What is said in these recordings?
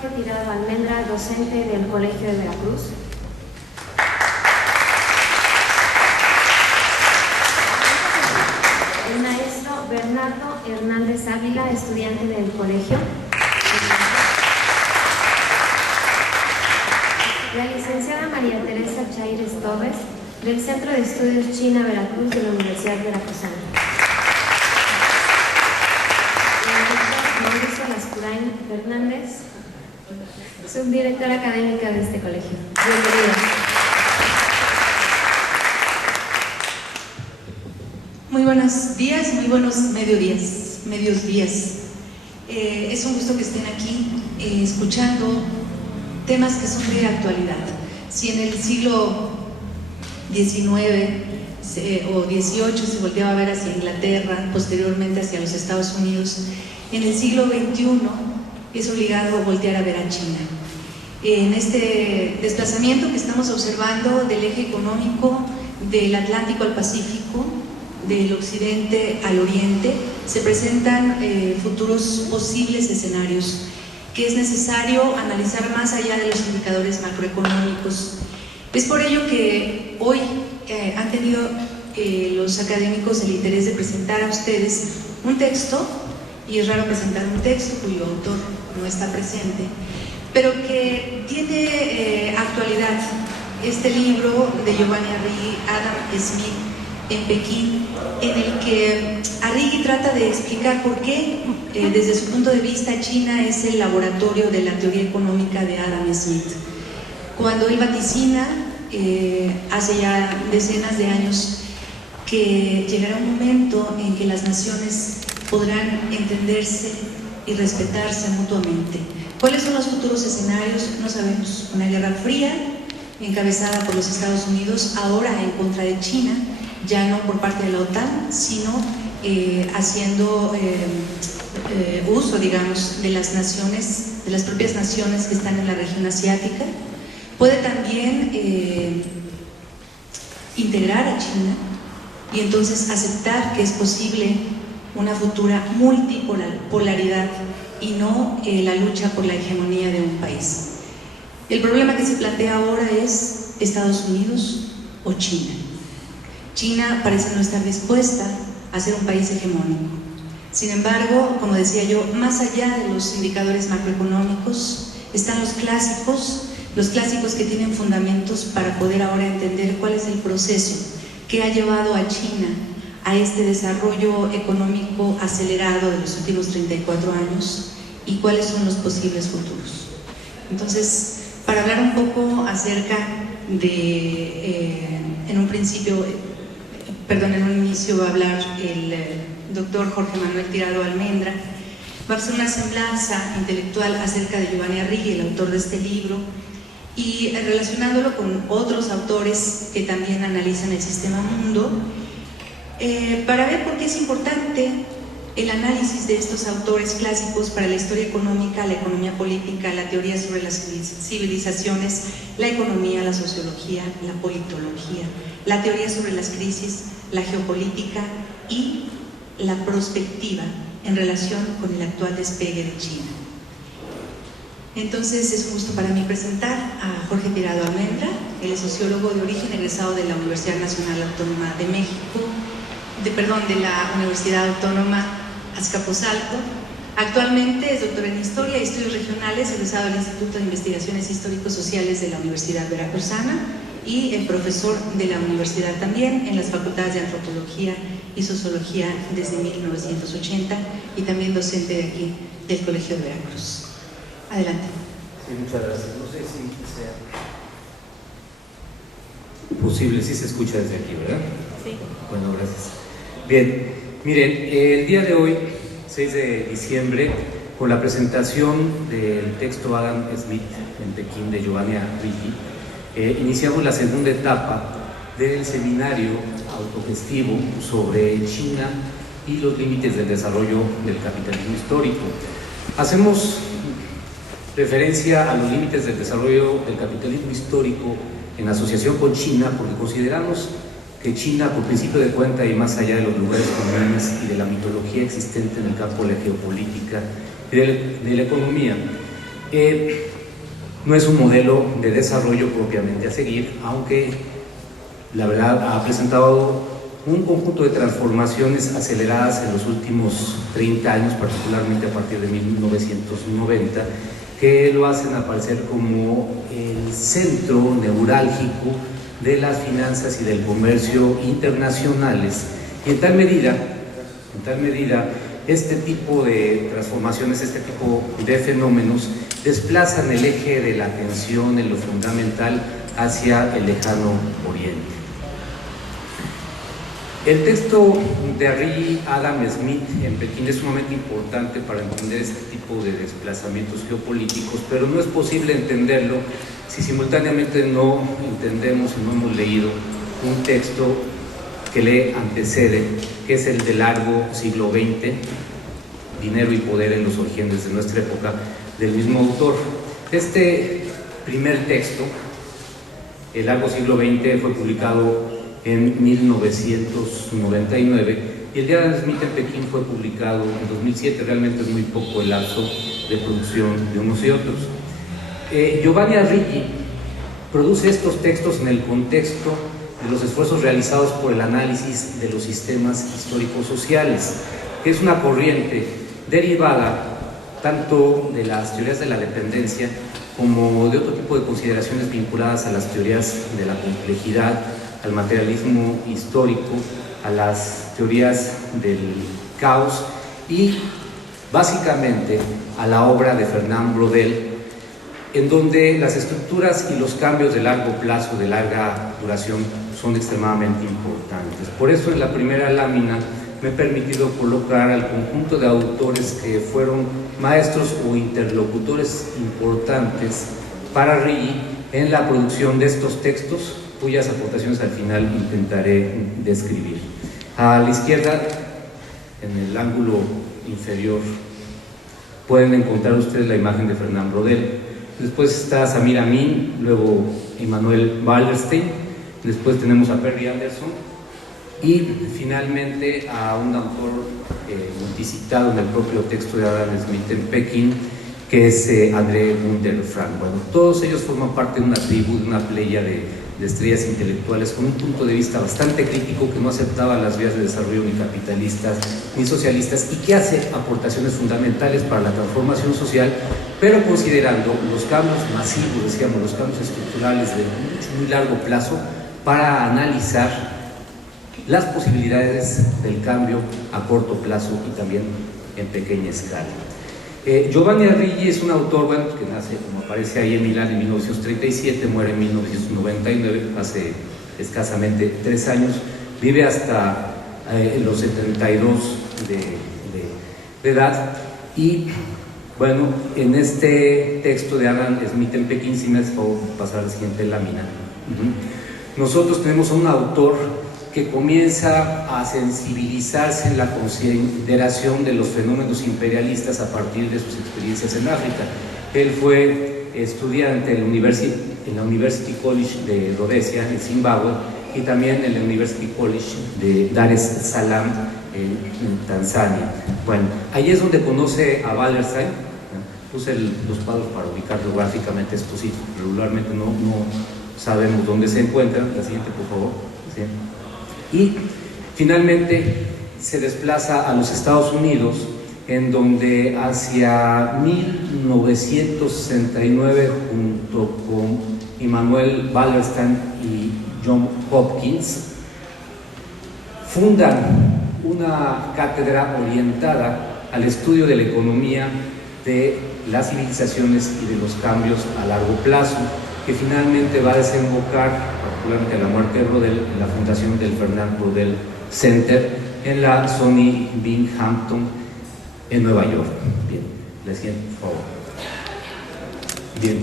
Jorge Tirado Almendra, docente del Colegio de Veracruz. El maestro Bernardo Hernández Ávila, estudiante del colegio. La licenciada María Teresa Chaires Torres, del Centro de Estudios China Veracruz de la Universidad Veracruzana. El doctor Mauricio Lascurain Fernández, subdirectora académica de este colegio. Bienvenidos. Muy buenos días, muy buenos medios días. Es un gusto que estén aquí escuchando temas que son de actualidad. Si en el siglo XIX o XVIII se volteaba a ver hacia Inglaterra, posteriormente hacia los Estados Unidos, en el siglo XXI es obligado a voltear a ver a China. En este desplazamiento que estamos observando del eje económico del Atlántico al Pacífico, del occidente al oriente, se presentan futuros posibles escenarios que es necesario analizar más allá de los indicadores macroeconómicos. Es por ello que hoy han tenido los académicos el interés de presentar a ustedes un texto, y es raro presentar un texto cuyo autor no está presente, pero que tiene actualidad. Este libro de Giovanni Arrighi, Adam Smith en Pekín, en el que Arrighi trata de explicar por qué, desde su punto de vista, China es el laboratorio de la teoría económica de Adam Smith. Cuando él vaticina, hace ya decenas de años, que llegará un momento en que las naciones podrán entenderse y respetarse mutuamente. ¿Cuáles son los futuros escenarios? No sabemos. Una guerra fría, encabezada por los Estados Unidos, ahora en contra de China, ya no por parte de la OTAN, sino haciendo uso, digamos, de las naciones, de las propias naciones que están en la región asiática. Puede también integrar a China y entonces aceptar que es posible una futura multipolaridad y no la lucha por la hegemonía de un país. El problema que se plantea ahora es Estados Unidos o China. China parece no estar dispuesta a ser un país hegemónico. Sin embargo, como decía yo, más allá de los indicadores macroeconómicos están los clásicos que tienen fundamentos para poder ahora entender cuál es el proceso que ha llevado a China a este desarrollo económico acelerado de los últimos 34 años y cuáles son los posibles futuros. Entonces, para hablar un poco acerca de, en un inicio va a hablar el doctor Jorge Manuel Tirado Almendra, va a hacer una semblanza intelectual acerca de Giovanni Arrighi, el autor de este libro, y relacionándolo con otros autores que también analizan el sistema mundo, para ver por qué es importante el análisis de estos autores clásicos para la historia económica, la economía política, la teoría sobre las civilizaciones, la economía, la sociología, la politología, la teoría sobre las crisis, la geopolítica y la prospectiva en relación con el actual despegue de China. Entonces es un gusto para mí presentar a Jorge Tirado Almendra. Él es sociólogo de origen, egresado de la Universidad Nacional Autónoma de México, de la Universidad Autónoma Azcapotzalco. Actualmente es doctor en Historia y Estudios Regionales, egresado del Instituto de Investigaciones Histórico-Sociales de la Universidad Veracruzana y el profesor de la universidad también en las facultades de Antropología y Sociología desde 1980 y también docente de aquí del Colegio de Veracruz. Adelante. Sí, muchas gracias. No sé si sea posible, sí se escucha desde aquí, ¿verdad? Sí. Bueno, gracias. Bien, miren, el día de hoy, 6 de diciembre, con la presentación del texto Adam Smith en Pekín de Giovanni Arrighi, iniciamos la segunda etapa del seminario autogestivo sobre China y los límites del desarrollo del capitalismo histórico. Hacemos referencia a los límites del desarrollo del capitalismo histórico en asociación con China porque consideramos que China, por principio de cuenta y más allá de los lugares comunes y de la mitología existente en el campo de la geopolítica y de la economía, No es un modelo de desarrollo propiamente a seguir, aunque la verdad ha presentado un conjunto de transformaciones aceleradas en los últimos 30 años, particularmente a partir de 1990, que lo hacen aparecer como el centro neurálgico de las finanzas y del comercio internacionales. Y en tal medida, este tipo de transformaciones, este tipo de fenómenos desplazan el eje de la atención en lo fundamental hacia el lejano oriente. El texto de Arrighi Adam Smith en Pekín es sumamente importante para entender este tipo de desplazamientos geopolíticos, pero no es posible entenderlo si simultáneamente no entendemos y no hemos leído un texto que le antecede, que es el de largo siglo XX, Dinero y poder en los orígenes de nuestra época, del mismo autor. Este primer texto, el largo siglo XX, fue publicado en 1999 y el de Adam Smith en Pekín fue publicado en 2007. Realmente es muy poco el lapso de producción de unos y otros. Giovanni Arrighi produce estos textos en el contexto de los esfuerzos realizados por el análisis de los sistemas históricos sociales, que es una corriente derivada tanto de las teorías de la dependencia como de otro tipo de consideraciones vinculadas a las teorías de la complejidad, al materialismo histórico, a las teorías del caos y básicamente a la obra de Fernand Braudel, en donde las estructuras y los cambios de largo plazo, de larga duración, son extremadamente importantes. Por eso en la primera lámina me he permitido colocar al conjunto de autores que fueron maestros o interlocutores importantes para Arrighi en la producción de estos textos, cuyas aportaciones al final intentaré describir. A la izquierda, en el ángulo inferior, pueden encontrar ustedes la imagen de Fernand Braudel. Después está Samir Amin, luego Immanuel Wallerstein, después tenemos a Perry Anderson y finalmente a un autor multicitado en el propio texto de Adam Smith en Pekín, que es André Gunther Frank. Bueno, todos ellos forman parte de una tribu, de una playa de estrellas intelectuales con un punto de vista bastante crítico, que no aceptaba las vías de desarrollo ni capitalistas ni socialistas y que hace aportaciones fundamentales para la transformación social, pero considerando los cambios masivos, decíamos, los cambios estructurales de muy largo plazo, para analizar las posibilidades del cambio a corto plazo y también en pequeña escala. Giovanni Arrighi es un autor, bueno, que nace, como aparece ahí, en Milán en 1937, muere en 1999, hace escasamente 3 años, vive hasta los 72 de edad. Y bueno, en este texto de Adam Smith en Pekín, si me hace favor pasar a la siguiente lámina, nosotros tenemos a un autor que comienza a sensibilizarse en la consideración de los fenómenos imperialistas a partir de sus experiencias en África. Él fue estudiante en la University College de Rhodesia, en Zimbabue, y también en la University College de Dar es Salaam, en Tanzania. Bueno, ahí es donde conoce a Wallerstein. Puse los cuadros para ubicar geográficamente estos sitios, regularmente no sabemos dónde se encuentran. La siguiente, por favor. ¿Sí? Y finalmente se desplaza a los Estados Unidos, en donde hacia 1969, junto con Immanuel Wallerstein y John Hopkins, fundan una cátedra orientada al estudio de la economía de las civilizaciones y de los cambios a largo plazo, que finalmente va a desembocar, particularmente a la muerte de Braudel, en la fundación del Fernand Braudel Center en la Sony Binghamton en Nueva York. Bien, la siguiente, por favor. Bien,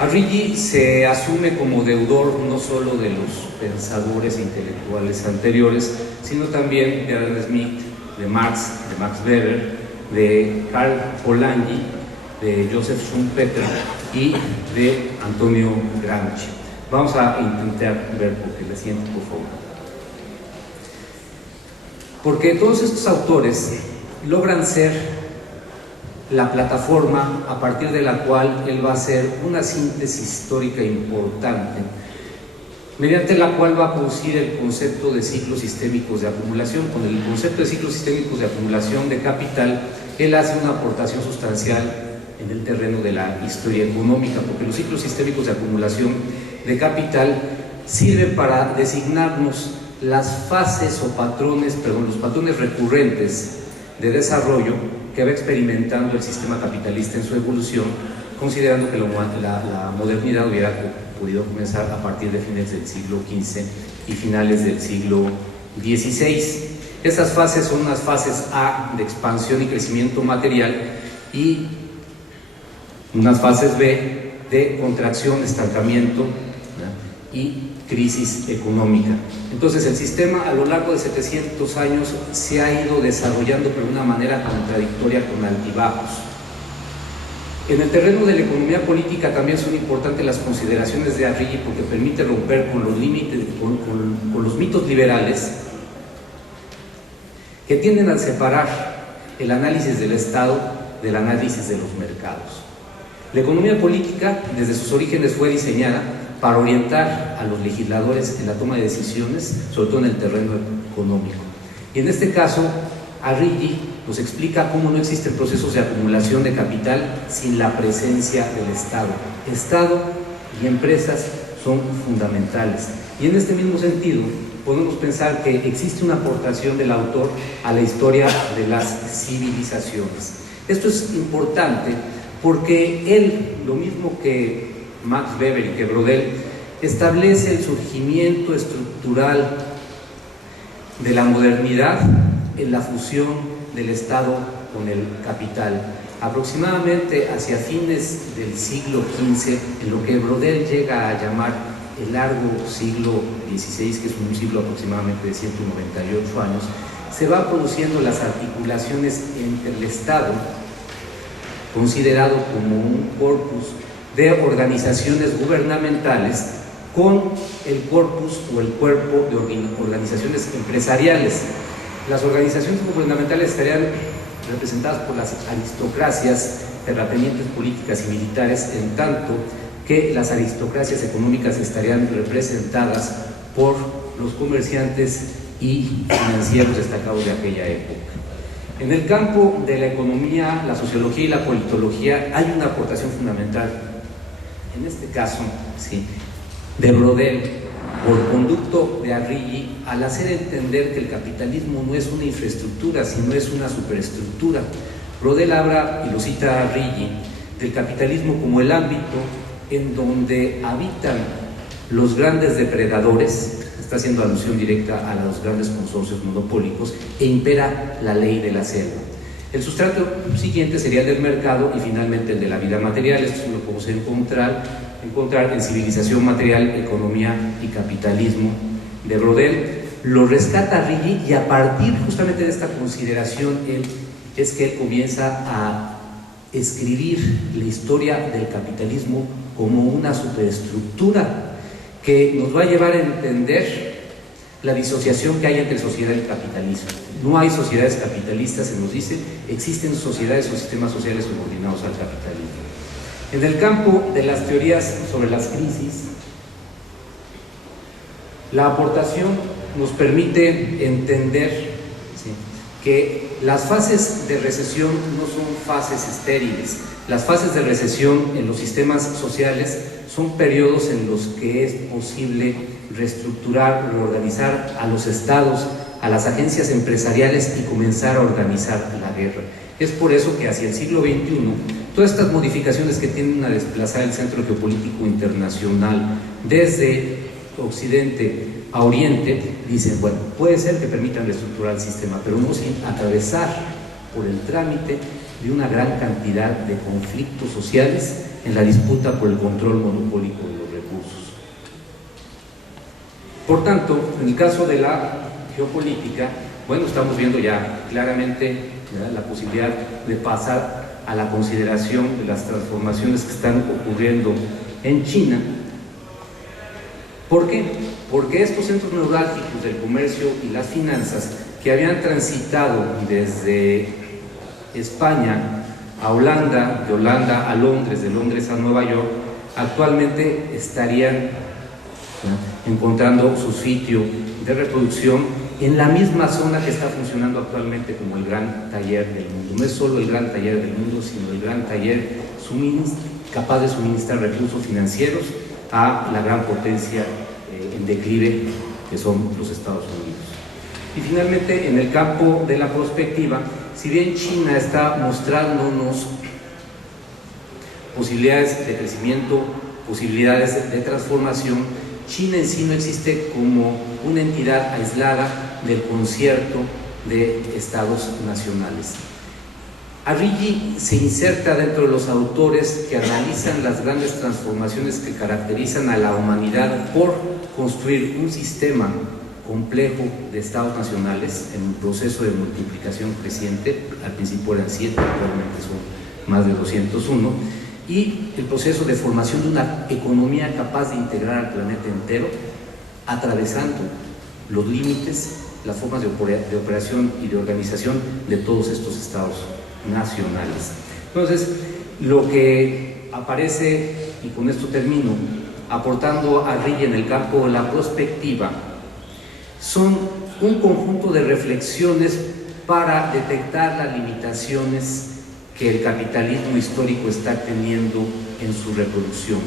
Arrighi se asume como deudor no solo de los pensadores intelectuales anteriores, sino también de Adam Smith, de Max Weber, de Karl Polanyi, de Joseph Schumpeter y de Antonio Gramsci. Vamos a intentar ver, porque la siguiente, por favor. Porque todos estos autores logran ser la plataforma a partir de la cual él va a hacer una síntesis histórica importante, mediante la cual va a producir el concepto de ciclos sistémicos de acumulación. Con el concepto de ciclos sistémicos de acumulación de capital, él hace una aportación sustancial en el terreno de la historia económica, porque los ciclos sistémicos de acumulación de capital sirven para designarnos las fases o patrones, los patrones recurrentes de desarrollo que va experimentando el sistema capitalista en su evolución, considerando que la modernidad hubiera podido comenzar a partir de fines del siglo XV y finales del siglo XVI. Estas fases son unas fases A de expansión y crecimiento material y unas fases B de contracción, estancamiento, ¿no?, y crisis económica. Entonces el sistema a lo largo de 700 años se ha ido desarrollando de una manera contradictoria, con altibajos. En el terreno de la economía política también son importantes las consideraciones de Arrighi, porque permite romper con los límites, con los mitos liberales que tienden a separar el análisis del Estado del análisis de los mercados. La economía política desde sus orígenes fue diseñada para orientar a los legisladores en la toma de decisiones, sobre todo en el terreno económico. Y en este caso, Arrighi nos explica cómo no existen procesos de acumulación de capital sin la presencia del Estado. Estado y empresas son fundamentales. Y en este mismo sentido, podemos pensar que existe una aportación del autor a la historia de las civilizaciones. Esto es importante porque él, lo mismo que Max Weber y que Brodel, establece el surgimiento estructural de la modernidad en la fusión del Estado con el capital. Aproximadamente hacia fines del siglo XV, en lo que Brodel llega a llamar el largo siglo XVI, que es un siglo aproximadamente de 198 años, se va produciendo las articulaciones entre el Estado, considerado como un corpus de organizaciones gubernamentales, con el corpus o el cuerpo de organizaciones empresariales. Las organizaciones gubernamentales estarían representadas por las aristocracias terratenientes, políticas y militares, en tanto que las aristocracias económicas estarían representadas por los comerciantes y financieros destacados de aquella época. En el campo de la economía, la sociología y la politología hay una aportación fundamental, en este caso, sí, de Brodel, por conducto de Arrighi, al hacer entender que el capitalismo no es una infraestructura, sino es una superestructura. Brodel habla, y lo cita Arrighi, del capitalismo como el ámbito en donde habitan los grandes depredadores, está haciendo alusión directa a los grandes consorcios monopólicos, e impera la ley de la selva. El sustrato siguiente sería el del mercado y finalmente el de la vida material. Esto lo podemos encontrar en Civilización Material, Economía y Capitalismo de Brodel. Lo rescata Arrighi, y a partir justamente de esta consideración es que él comienza a escribir la historia del capitalismo como una superestructura que nos va a llevar a entender la disociación que hay entre sociedad y capitalismo. No hay sociedades capitalistas, se nos dice, existen sociedades o sistemas sociales subordinados al capitalismo. En el campo de las teorías sobre las crisis, la aportación nos permite entender, ¿sí?, que las fases de recesión no son fases estériles. Las fases de recesión en los sistemas sociales son periodos en los que es posible reestructurar, reorganizar a los estados, a las agencias empresariales y comenzar a organizar la guerra. Es por eso que hacia el siglo XXI, todas estas modificaciones que tienden a desplazar el centro geopolítico internacional desde Occidente a Oriente, dicen, bueno, puede ser que permitan reestructurar el sistema, pero no sin atravesar por el trámite de una gran cantidad de conflictos sociales en la disputa por el control monopólico de los recursos. Por tanto, en el caso de la geopolítica, bueno, estamos viendo ya claramente, ¿verdad?, la posibilidad de pasar a la consideración de las transformaciones que están ocurriendo en China. ¿Por qué? Porque estos centros neurálgicos del comercio y las finanzas, que habían transitado desde España a Holanda, de Holanda a Londres, de Londres a Nueva York, actualmente estarían encontrando su sitio de reproducción en la misma zona que está funcionando actualmente como el gran taller del mundo. No es solo el gran taller del mundo, sino el gran taller capaz de suministrar recursos financieros a la gran potencia en declive que son los Estados Unidos. Y finalmente, en el campo de la prospectiva, si bien China está mostrándonos posibilidades de crecimiento, posibilidades de transformación, China en sí no existe como una entidad aislada del concierto de estados nacionales. Arrighi se inserta dentro de los autores que analizan las grandes transformaciones que caracterizan a la humanidad por construir un sistema complejo de estados nacionales en un proceso de multiplicación creciente. Al principio eran 7, actualmente son más de 201, y el proceso de formación de una economía capaz de integrar al planeta entero, atravesando los límites, las formas de operación y de organización de todos estos estados nacionales. Entonces, lo que aparece, y con esto termino, aportando a Arrighi en el campo de la prospectiva, son un conjunto de reflexiones para detectar las limitaciones que el capitalismo histórico está teniendo en su reproducción.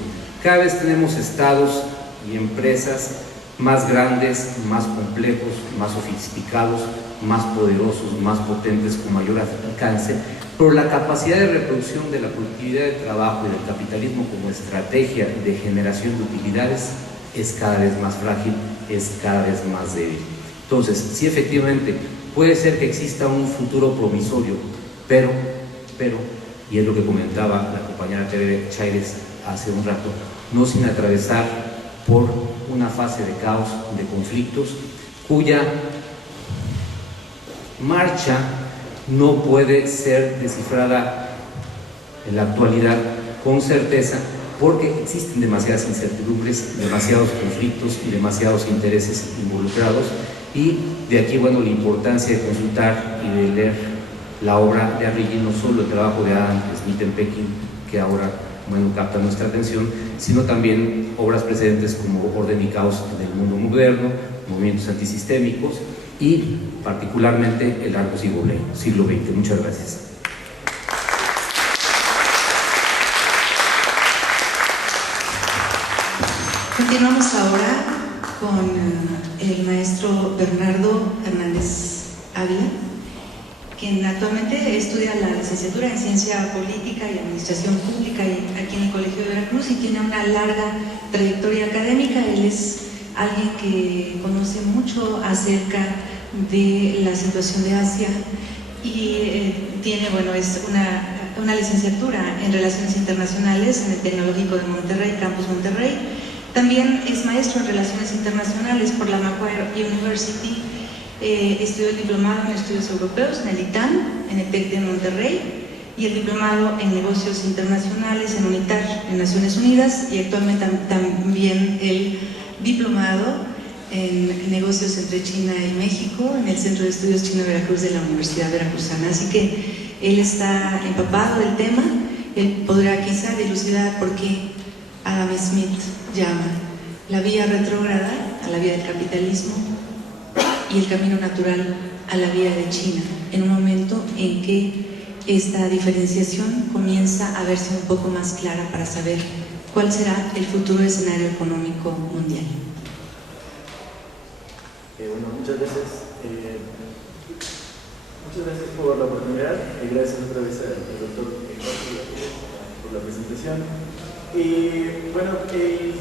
Cada vez tenemos estados y empresas más grandes, más complejos, más sofisticados, más poderosos, más potentes, con mayor alcance, pero la capacidad de reproducción de la productividad de trabajo y del capitalismo como estrategia de generación de utilidades es cada vez más frágil, es cada vez más débil. Entonces, sí, efectivamente, puede ser que exista un futuro promisorio, pero, y es lo que comentaba la compañera Tere Chaires hace un rato, no sin atravesar por una fase de caos, de conflictos, cuya marcha no puede ser descifrada en la actualidad con certeza, porque existen demasiadas incertidumbres, demasiados conflictos y demasiados intereses involucrados, y de aquí, bueno, la importancia de consultar y de leer la obra de Arrighi, no solo el trabajo de Adam Smith en Pekín, que ahora, bueno, capta nuestra atención, sino también obras precedentes como Orden y Caos en el mundo moderno, movimientos antisistémicos y particularmente el largo siglo XX. Muchas gracias. Continuamos ahora con el maestro Bernardo Hernández Ávila, quien actualmente estudia la licenciatura en Ciencia Política y Administración Pública aquí en el Colegio de Veracruz y tiene una larga trayectoria académica. Él es alguien que conoce mucho acerca de la situación de Asia y tiene, bueno, es una licenciatura en Relaciones Internacionales en el Tecnológico de Monterrey, Campus Monterrey. También es maestro en Relaciones Internacionales por la Macquarie University. Estudió el diplomado en Estudios Europeos en el ITAM, en el TEC de Monterrey, y el diplomado en Negocios Internacionales en UNITAR, en Naciones Unidas, y actualmente también el diplomado en Negocios entre China y México en el Centro de Estudios China-Veracruz de la Universidad Veracruzana. Así que él está empapado del tema. Él podrá quizá dilucidar por qué Adam Smith llama la vía retrógrada a la vía del capitalismo y el camino natural a la vía de China, en un momento en que esta diferenciación comienza a verse un poco más clara para saber cuál será el futuro escenario económico mundial. Bueno, muchas gracias. Muchas gracias por la oportunidad y gracias otra vez al doctor por la presentación. Y bueno, ¿qué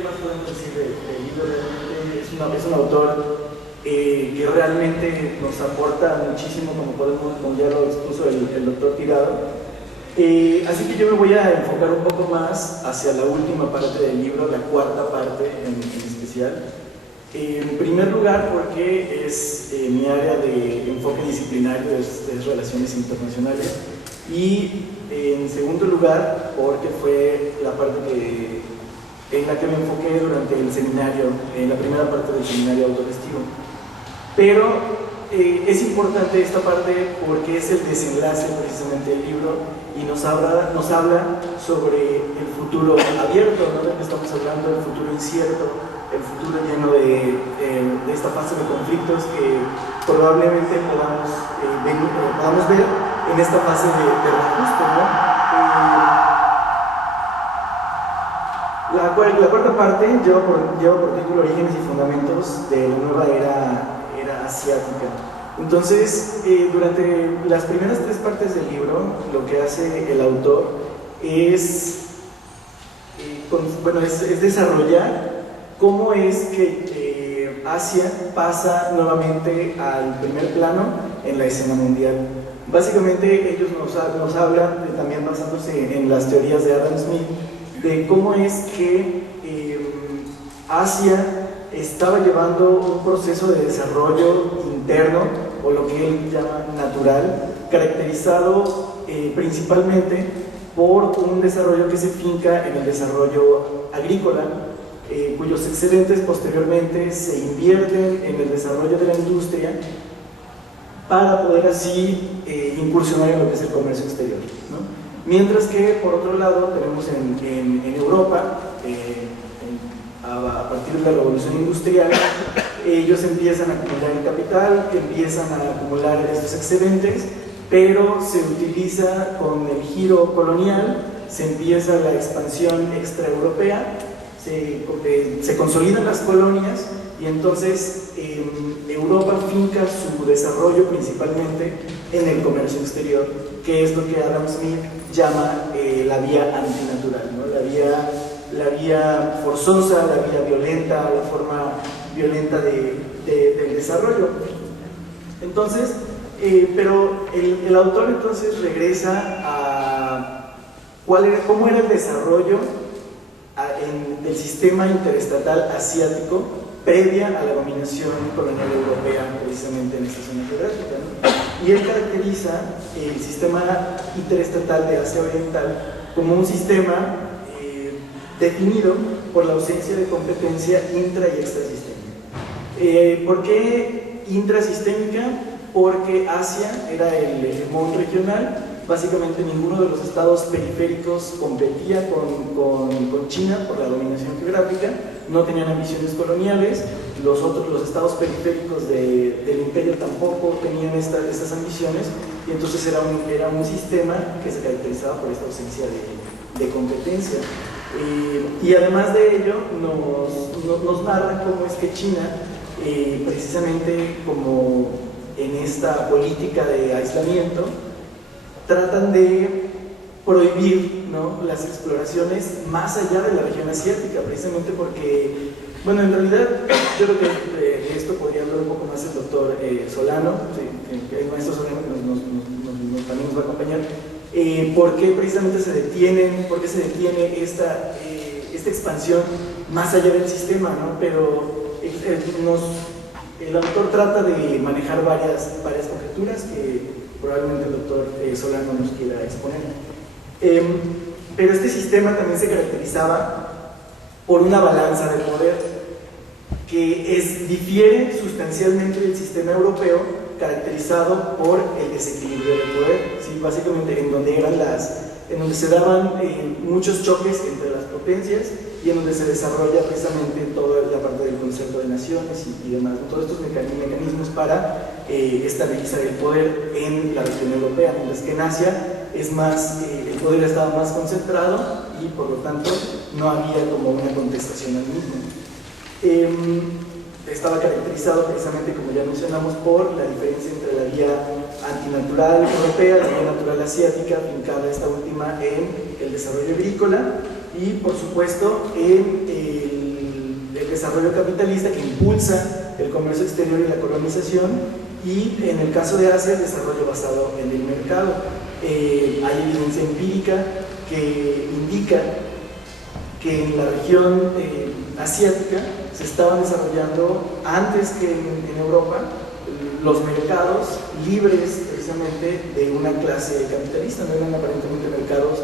más podemos decir del libro? Realmente es un autor que realmente nos aporta muchísimo, como ya lo expuso el doctor Tirado. Así que yo me voy a enfocar un poco más hacia la última parte del libro, la cuarta parte en especial. En primer lugar, porque es mi área de enfoque disciplinario, es relaciones internacionales. Y en segundo lugar, porque fue la parte en la que me enfoqué durante el seminario, en la primera parte del seminario autogestivo. Pero es importante esta parte porque es el desenlace precisamente del libro y nos habla sobre el futuro abierto, ¿no? De que estamos hablando, el futuro incierto, el futuro lleno de esta fase de conflictos que probablemente podamos ver en esta fase de reajuste, ¿no? La cuarta parte lleva por título Orígenes y Fundamentos de la Nueva Era Asiática. Entonces, durante las primeras 3 partes del libro, lo que hace el autor es desarrollar cómo es que Asia pasa nuevamente al primer plano en la escena mundial. Básicamente ellos nos hablan, también basándose en las teorías de Adam Smith, de cómo es que Asia estaba llevando un proceso de desarrollo interno, o lo que él llama natural, caracterizado principalmente por un desarrollo que se finca en el desarrollo agrícola, cuyos excedentes posteriormente se invierten en el desarrollo de la industria para poder así incursionar en lo que es el comercio exterior, ¿no? Mientras que, por otro lado, tenemos en Europa, a partir de la revolución industrial, ellos empiezan a acumular el capital, empiezan a acumular estos excedentes, pero se utiliza con el giro colonial, se empieza la expansión extraeuropea, se consolidan las colonias y entonces Europa finca su desarrollo principalmente en el comercio exterior, que es lo que Adam Smith llama la vía antinatural, ¿no? La vía forzosa, la vía violenta, la forma violenta del desarrollo. Entonces, pero el autor entonces regresa a cómo era el desarrollo del sistema interestatal asiático previa a la dominación colonial europea precisamente en esta zona geográfica, ¿no? Y él caracteriza el sistema interestatal de Asia Oriental como un sistema definido por la ausencia de competencia intra y extrasistémica. ¿Por qué intrasistémica? Porque Asia era el hegemón regional. Básicamente ninguno de los estados periféricos competía con China por la dominación geográfica, no tenían ambiciones coloniales, los estados periféricos del imperio tampoco tenían estas ambiciones, y entonces era un sistema que se caracterizaba por esta ausencia de competencia. Y además de ello nos narra cómo es que China, precisamente como en esta política de aislamiento, tratan de prohibir, ¿no?, las exploraciones más allá de la región asiática, precisamente porque, bueno, en realidad yo creo que de esto podría hablar un poco más el doctor Solano, el maestro Solano que también nos va a acompañar. ¿Por qué precisamente por qué se detiene esta expansión más allá del sistema, ¿no? Pero el autor trata de manejar varias conjeturas que probablemente el doctor Solano nos quiera exponer. Pero este sistema también se caracterizaba por una balanza de poder que difiere sustancialmente del sistema europeo, caracterizado por el desequilibrio de poder, ¿sí? Básicamente en donde se daban muchos choques entre las potencias y en donde se desarrolla precisamente toda la parte del concepto de naciones y demás, ¿no? Todos estos mecanismos para estabilizar el poder en la región europea, mientras que en Asia el poder estaba más concentrado y por lo tanto no había como una contestación al mismo. Estaba caracterizado precisamente, como ya mencionamos, por la diferencia entre la vía antinatural europea, la vía natural asiática, fincada esta última en el desarrollo agrícola, y por supuesto en el desarrollo capitalista que impulsa el comercio exterior y la colonización, y en el caso de Asia el desarrollo basado en el mercado. Hay evidencia empírica que indica que en la región asiática se estaban desarrollando antes que en Europa los mercados libres precisamente de una clase capitalista, no eran aparentemente mercados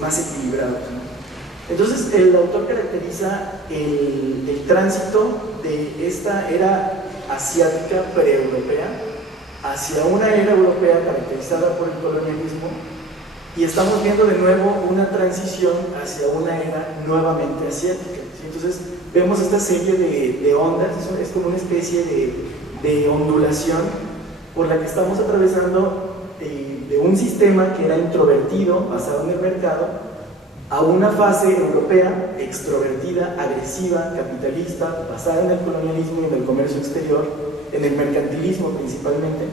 más equilibrados, ¿no? Entonces el autor caracteriza el tránsito de esta era asiática pre-europea hacia una era europea caracterizada por el colonialismo, y estamos viendo de nuevo una transición hacia una era nuevamente asiática. ¿Sí? Entonces vemos esta serie de ondas, es como una especie de ondulación por la que estamos atravesando de un sistema que era introvertido, basado en el mercado, a una fase europea extrovertida, agresiva, capitalista, basada en el colonialismo y en el comercio exterior, en el mercantilismo principalmente,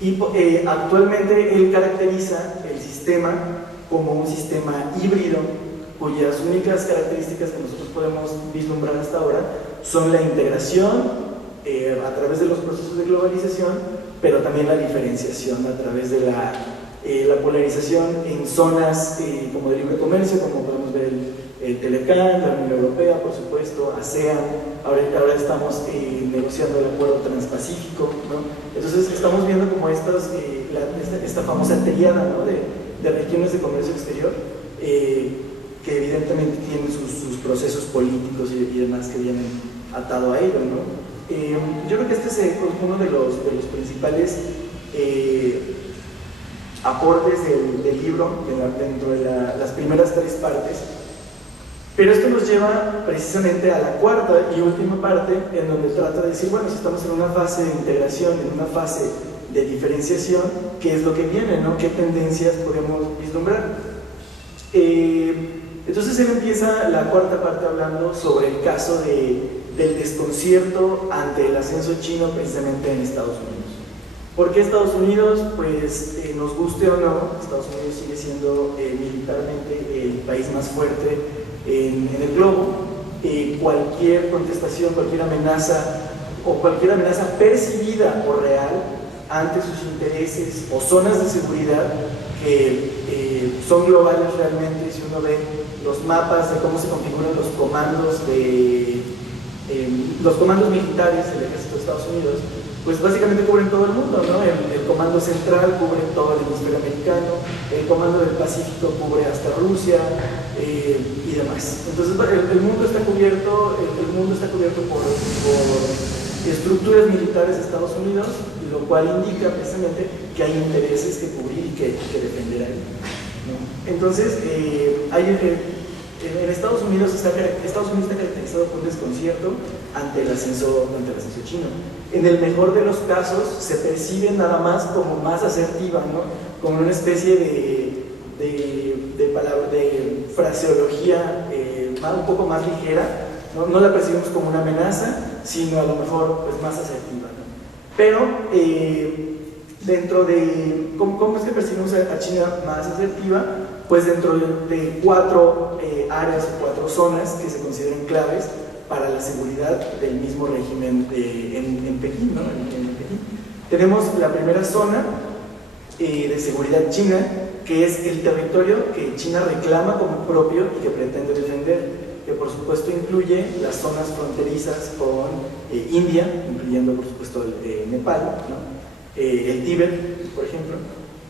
y actualmente él caracteriza el sistema como un sistema híbrido, cuyas únicas características que nosotros podemos vislumbrar hasta ahora son la integración a través de los procesos de globalización, pero también la diferenciación a través de la polarización en zonas como de libre comercio, como podemos ver el Telecan, la Unión Europea, por supuesto, ASEAN. Ahora estamos negociando el acuerdo transpacífico, ¿no? Entonces estamos viendo como esta famosa tríada, ¿no?, de regiones de comercio exterior, que evidentemente tienen sus procesos políticos y demás que vienen atado a ello, ¿no? Yo creo que este es uno de los principales aportes del libro, dentro de las primeras 3 partes, pero esto nos lleva precisamente a la cuarta y última parte, en donde trata de decir, bueno, si estamos en una fase de integración, en una fase de diferenciación, ¿qué es lo que viene, ¿no? ¿Qué tendencias podemos vislumbrar? Entonces él empieza la cuarta parte hablando sobre el caso del desconcierto ante el ascenso chino precisamente en Estados Unidos. ¿Por qué Estados Unidos? Pues nos guste o no, Estados Unidos sigue siendo militarmente el país más fuerte en el globo. Cualquier contestación, cualquier amenaza o cualquier amenaza percibida o real ante sus intereses o zonas de seguridad que son globales realmente. Si uno ve los mapas de cómo se configuran los comandos militares del ejército de Estados Unidos, pues básicamente cubren todo el mundo, ¿no? El comando central cubre todo el hemisferio americano, el comando del Pacífico cubre hasta Rusia y demás. Entonces el mundo está cubierto, por estructuras militares de Estados Unidos, lo cual indica precisamente que hay intereses que cubrir y que defender ahí, ¿no? Entonces en Estados Unidos está caracterizado por un desconcierto ante el ascenso chino. En el mejor de los casos se percibe nada más como más asertiva, ¿no? Como una especie de fraseología un poco más ligera, ¿no? No la percibimos como una amenaza, sino a lo mejor pues, más asertiva, ¿no? Pero dentro de ¿cómo es que percibimos a China más asertiva? Pues dentro de 4 áreas o 4 zonas que se consideran claves para la seguridad del mismo régimen en Pekín, ¿no? En Pekín. Tenemos la primera zona de seguridad china, que es el territorio que China reclama como propio y que pretende defender, que por supuesto incluye las zonas fronterizas con India, incluyendo por supuesto Nepal, ¿no? El Tíbet, por ejemplo,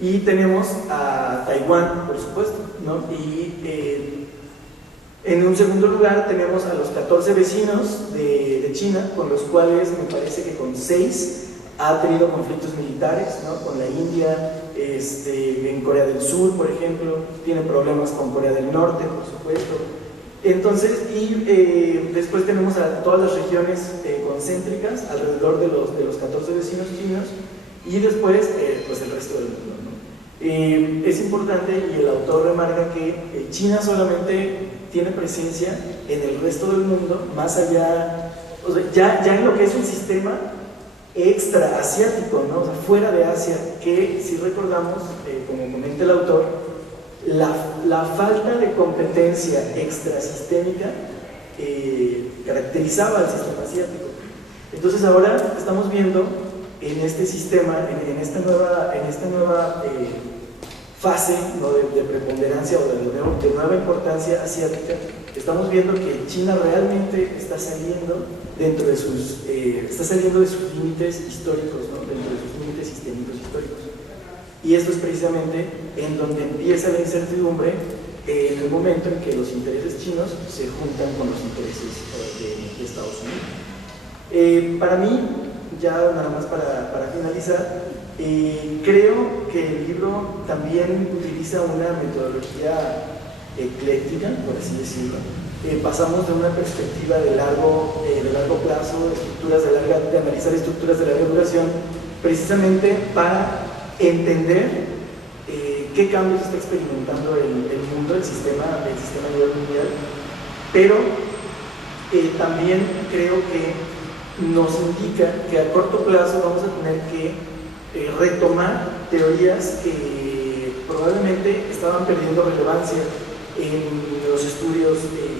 y tenemos a Taiwán, por supuesto, ¿no? Y en un segundo lugar tenemos a los 14 vecinos de China, con los cuales me parece que con 6 ha tenido conflictos militares, ¿no? Con la India, en Corea del Sur, por ejemplo, tiene problemas con Corea del Norte, por supuesto. Entonces, después tenemos a todas las regiones concéntricas alrededor de los 14 vecinos chinos, y después pues el resto del mundo, ¿no? Es importante, y el autor remarca que China solamente tiene presencia en el resto del mundo, más allá, o sea, ya en lo que es un sistema extra asiático, ¿no? O sea, fuera de Asia, que si recordamos, como comenta el autor, la falta de competencia extrasistémica caracterizaba al sistema asiático. Entonces ahora estamos viendo en este sistema, en esta nueva fase, ¿no?, de preponderancia o de nueva importancia asiática, estamos viendo que China realmente está saliendo de sus límites históricos, ¿no?, dentro de sus límites sistémicos históricos. Y esto es precisamente en donde empieza la incertidumbre, en el momento en que los intereses chinos se juntan con los intereses de Estados Unidos. Para mí, ya nada más para finalizar, creo que el libro también utiliza una metodología ecléctica, por así decirlo. Pasamos de una perspectiva de largo plazo, de analizar estructuras de larga duración, precisamente para entender qué cambios está experimentando el mundo, el sistema a nivel mundial, pero también creo que nos indica que a corto plazo vamos a tener que retomar teorías que probablemente estaban perdiendo relevancia en los estudios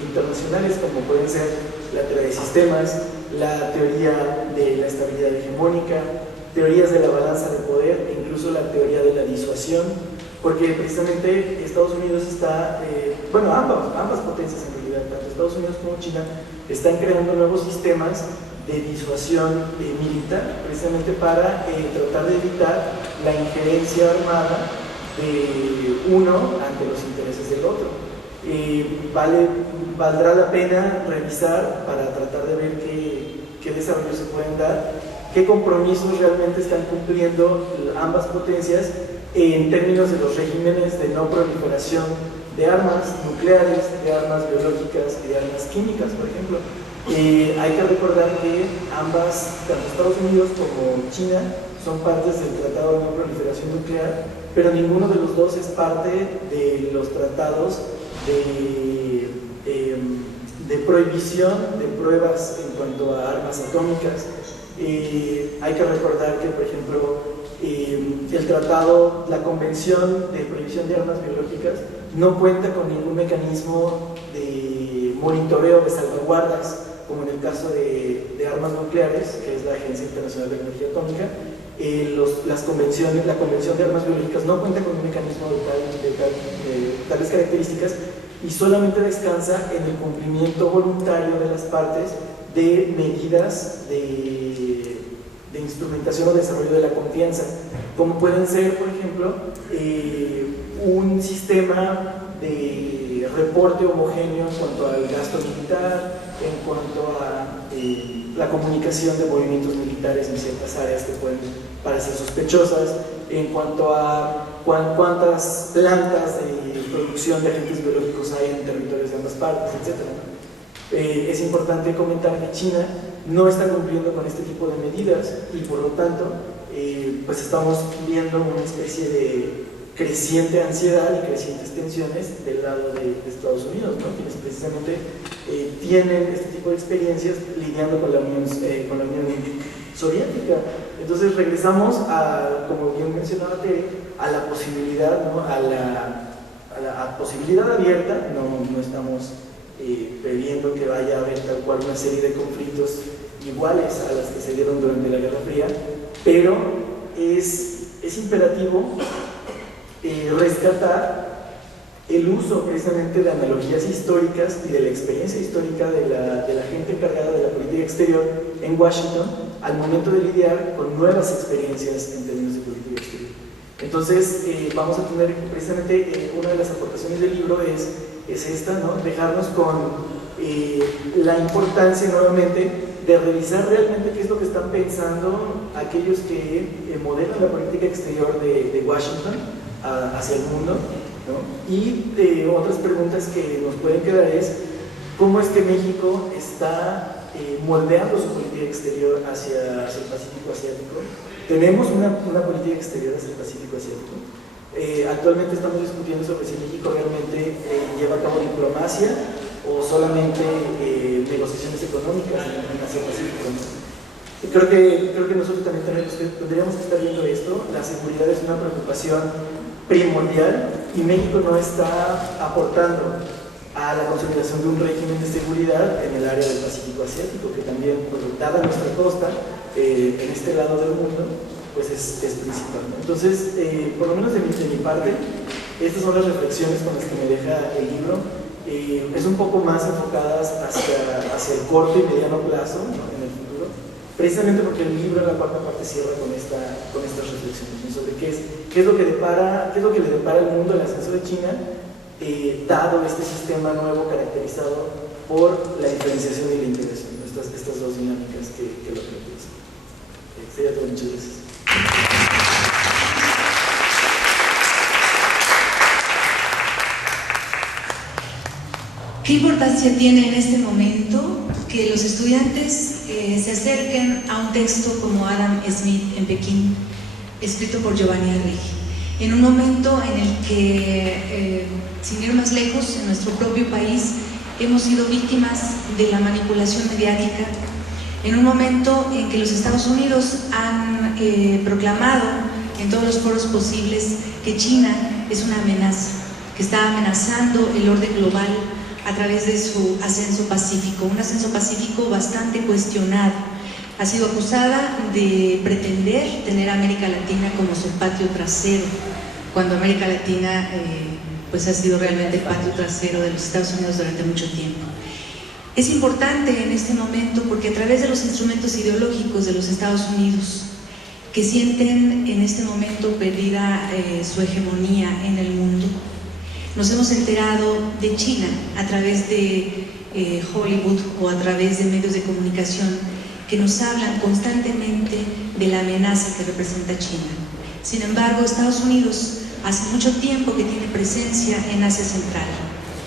internacionales, como pueden ser la teoría de sistemas, la teoría de la estabilidad hegemónica, teorías de la balanza de poder, e incluso la teoría de la disuasión, porque precisamente Estados Unidos está, ambas potencias en realidad, tanto Estados Unidos como China, están creando nuevos sistemas de disuasión militar, precisamente para tratar de evitar la injerencia armada de uno ante los intereses del otro. Valdrá la pena revisar para tratar de ver qué desarrollos se pueden dar, qué compromisos realmente están cumpliendo ambas potencias en términos de los regímenes de no proliferación de armas nucleares, de armas biológicas y de armas químicas, por ejemplo. Hay que recordar que ambas, tanto Estados Unidos como China, son partes del Tratado de No Proliferación Nuclear, pero ninguno de los dos es parte de los tratados de prohibición de pruebas en cuanto a armas atómicas. Hay que recordar que, por ejemplo, el tratado, la Convención de Prohibición de Armas Biológicas no cuenta con ningún mecanismo de monitoreo de salvaguardas, como en el caso de armas nucleares, que es la Agencia Internacional de Energía Atómica. La Convención de Armas Biológicas no cuenta con un mecanismo de tales características y solamente descansa en el cumplimiento voluntario de las partes de medidas de instrumentación o desarrollo de la confianza, como pueden ser, por ejemplo, un sistema de reporte homogéneo en cuanto al gasto militar, en cuanto a la comunicación de movimientos militares en ciertas áreas que pueden parecer sospechosas, en cuanto a cuántas plantas de producción de agentes biológicos hay en territorios de ambas partes, etc. Es importante comentar que China no está cumpliendo con este tipo de medidas y por lo tanto pues estamos viendo una especie de creciente ansiedad y crecientes tensiones del lado de Estados Unidos, ¿no? Quienes precisamente tienen este tipo de experiencias lidiando con la Unión Soviética. Entonces regresamos a, como bien mencionaba Tere, a la posibilidad, ¿no? a la posibilidad abierta. No estamos previendo que vaya a haber tal cual una serie de conflictos iguales a las que se dieron durante la Guerra Fría, pero es imperativo rescatar el uso precisamente de analogías históricas y de la experiencia histórica de la gente encargada de la política exterior en Washington al momento de lidiar con nuevas experiencias en términos de política exterior. Entonces vamos a tener precisamente una de las aportaciones del libro es esta, ¿no? Dejarnos con la importancia nuevamente de revisar realmente qué es lo que están pensando aquellos que modelan la política exterior de Washington hacia el mundo, ¿no? Y otras preguntas que nos pueden quedar es cómo es que México está moldeando su política exterior hacia el Pacífico Asiático. Tenemos una política exterior hacia el Pacífico Asiático. Actualmente estamos discutiendo sobre si México realmente lleva a cabo diplomacia o solamente negociaciones económicas en Asia Pacífico, ¿no? Creo que nosotros también tendríamos que estar viendo esto. La seguridad es una preocupación primordial y México no está aportando a la consolidación de un régimen de seguridad en el área del Pacífico Asiático, que también, dada nuestra costa, en este lado del mundo, pues es principal, ¿no? Entonces, por lo menos de mi parte, estas son las reflexiones con las que me deja el libro. Es un poco más enfocadas hacia el corto y mediano plazo, ¿no? En el futuro, precisamente porque el libro en la cuarta parte cierra con estas reflexiones, ¿no? Sobre qué es lo que le depara al mundo el ascenso de China, dado este sistema nuevo caracterizado por la diferenciación y la integración, ¿no? Estas dos dinámicas que lo caracterizan. Sería todo, muchas gracias. ¿Qué importancia tiene en este momento que los estudiantes se acerquen a un texto como Adam Smith en Pekín, escrito por Giovanni Arrighi? En un momento en el que, sin ir más lejos, en nuestro propio país hemos sido víctimas de la manipulación mediática, en un momento en que los Estados Unidos han proclamado en todos los foros posibles que China es una amenaza, que está amenazando el orden global a través de su ascenso pacífico, un ascenso pacífico bastante cuestionado. Ha sido acusada de pretender tener a América Latina como su patio trasero, cuando América Latina pues ha sido realmente el patio trasero de los Estados Unidos durante mucho tiempo. Es importante en este momento porque a través de los instrumentos ideológicos de los Estados Unidos, que sienten en este momento perdida su hegemonía en el mundo, nos hemos enterado de China a través de Hollywood o a través de medios de comunicación que nos hablan constantemente de la amenaza que representa China. Sin embargo, Estados Unidos hace mucho tiempo que tiene presencia en Asia Central,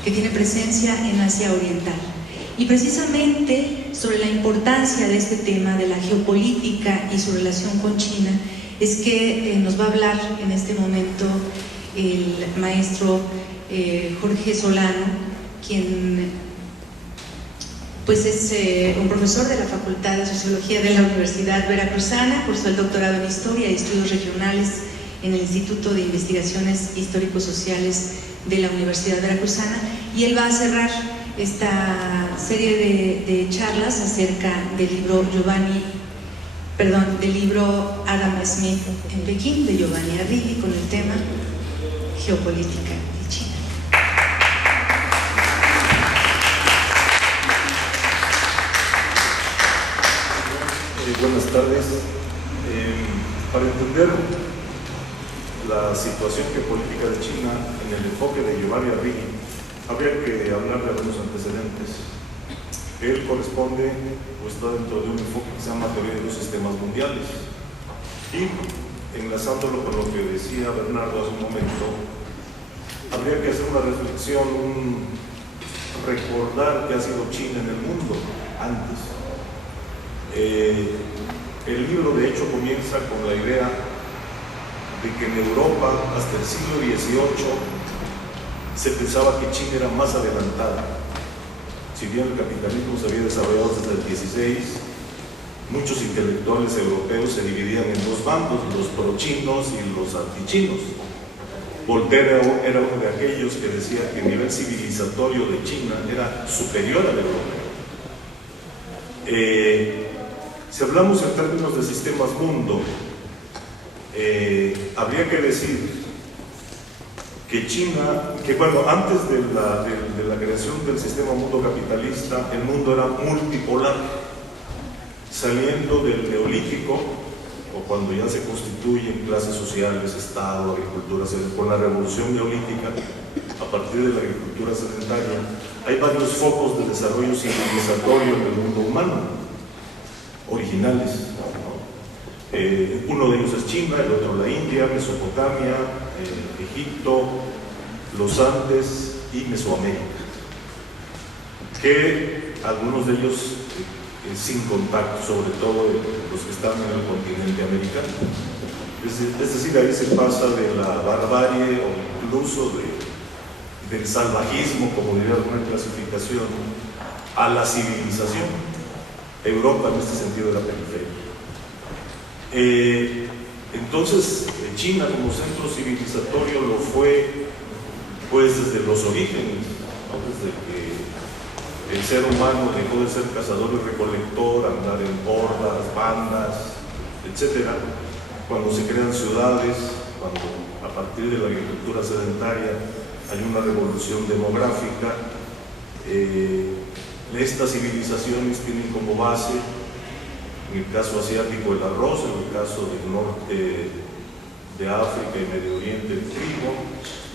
que tiene presencia en Asia Oriental. Y precisamente sobre la importancia de este tema, de la geopolítica y su relación con China, es que nos va a hablar en este momento el maestro Jorge Solano, quien pues es un profesor de la Facultad de Sociología de la Universidad Veracruzana, cursó el doctorado en Historia y Estudios Regionales en el Instituto de Investigaciones Histórico-Sociales de la Universidad Veracruzana, y él va a cerrar esta serie de charlas acerca del libro Adam Smith en Pekín, de Giovanni Arrighi, con el tema Geopolítica de China. Buenas tardes. Para entender la situación geopolítica de China en el enfoque de Giovanni Arrighi, habría que hablar de algunos antecedentes. Él corresponde o está dentro de un enfoque que se llama teoría de los sistemas mundiales. Y enlazándolo con lo que decía Bernardo hace un momento, habría que hacer una reflexión, recordar qué ha sido China en el mundo antes. El libro de hecho comienza con la idea de que en Europa hasta el siglo XVIII se pensaba que China era más adelantada. Si bien el capitalismo se había desarrollado desde el XVI, muchos intelectuales europeos se dividían en dos bandos, los pro-chinos y los anti-chinos. Voltaire era uno de aquellos que decía que el nivel civilizatorio de China era superior al europeo. Si hablamos en términos de sistemas mundo, habría que decir que China, antes de la creación del sistema mundo capitalista, el mundo era multipolar. Saliendo del neolítico, o cuando ya se constituyen clases sociales, Estado, agricultura, con la revolución neolítica, a partir de la agricultura sedentaria, hay varios focos de desarrollo civilizatorio en el mundo humano, originales, ¿no? Uno de ellos es China, el otro la India, Mesopotamia, Egipto, los Andes y Mesoamérica, que algunos de ellos sin contacto, sobre todo los que están en el continente americano. Es decir, ahí se pasa de la barbarie o incluso del salvajismo, como diría alguna clasificación, a la civilización. Europa en este sentido era periferia. Entonces, China como centro civilizatorio lo fue pues desde los orígenes, ¿no? Desde que el ser humano dejó de ser cazador y recolector, andar en hordas, bandas, etc. Cuando se crean ciudades, cuando a partir de la agricultura sedentaria hay una revolución demográfica, estas civilizaciones tienen como base, en el caso asiático, el arroz, en el caso del norte de África y Medio Oriente, el trigo,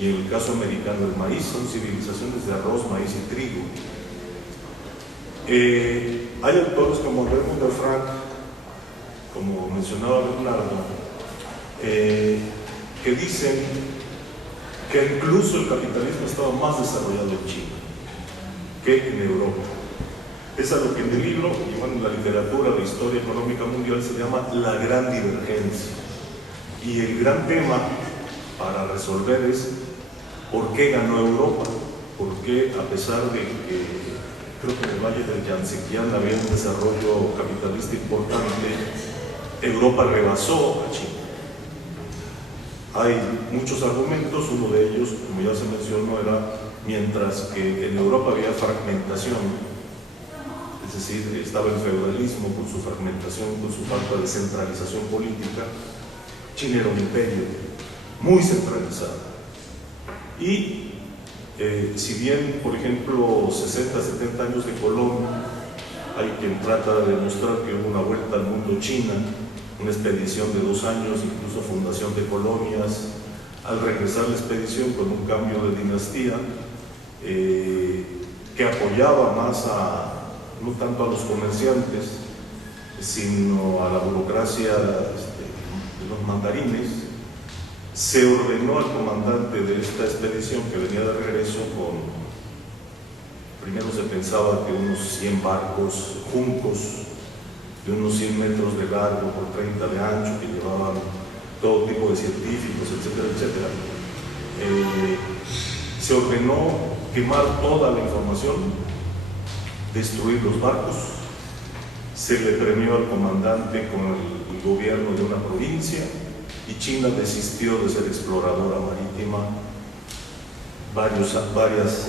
y en el caso americano, el maíz. Son civilizaciones de arroz, maíz y trigo. Hay autores como Raymond de Frank, como mencionaba Bernardo, que dicen que incluso el capitalismo estaba más desarrollado en China que en Europa. Es a lo que en el libro, y bueno, en la literatura de historia económica mundial se llama la gran divergencia. Y el gran tema para resolver es ¿por qué ganó Europa? ¿Por qué, a pesar de que creo que en el Valle del Yangtze había un desarrollo capitalista importante, Europa rebasó a China? Hay muchos argumentos, uno de ellos, como ya se mencionó, era mientras que en Europa había fragmentación, es decir, estaba el feudalismo con su fragmentación, con su falta de centralización política. China era un imperio muy centralizado. Y si bien, por ejemplo, 60, 70 años de Colón, hay quien trata de demostrar que hubo una vuelta al mundo china, una expedición de 2 años, incluso fundación de colonias. Al regresar la expedición con un cambio de dinastía que apoyaba más no tanto a los comerciantes, sino a la burocracia de los mandarines, se ordenó al comandante de esta expedición que venía de regreso primero se pensaba que unos 100 barcos juncos de unos 100 metros de largo por 30 de ancho, que llevaban todo tipo de científicos, etcétera, etcétera. Se ordenó quemar toda la información, destruir los barcos. Se le premió al comandante con el gobierno de una provincia, y China desistió de ser exploradora marítima varias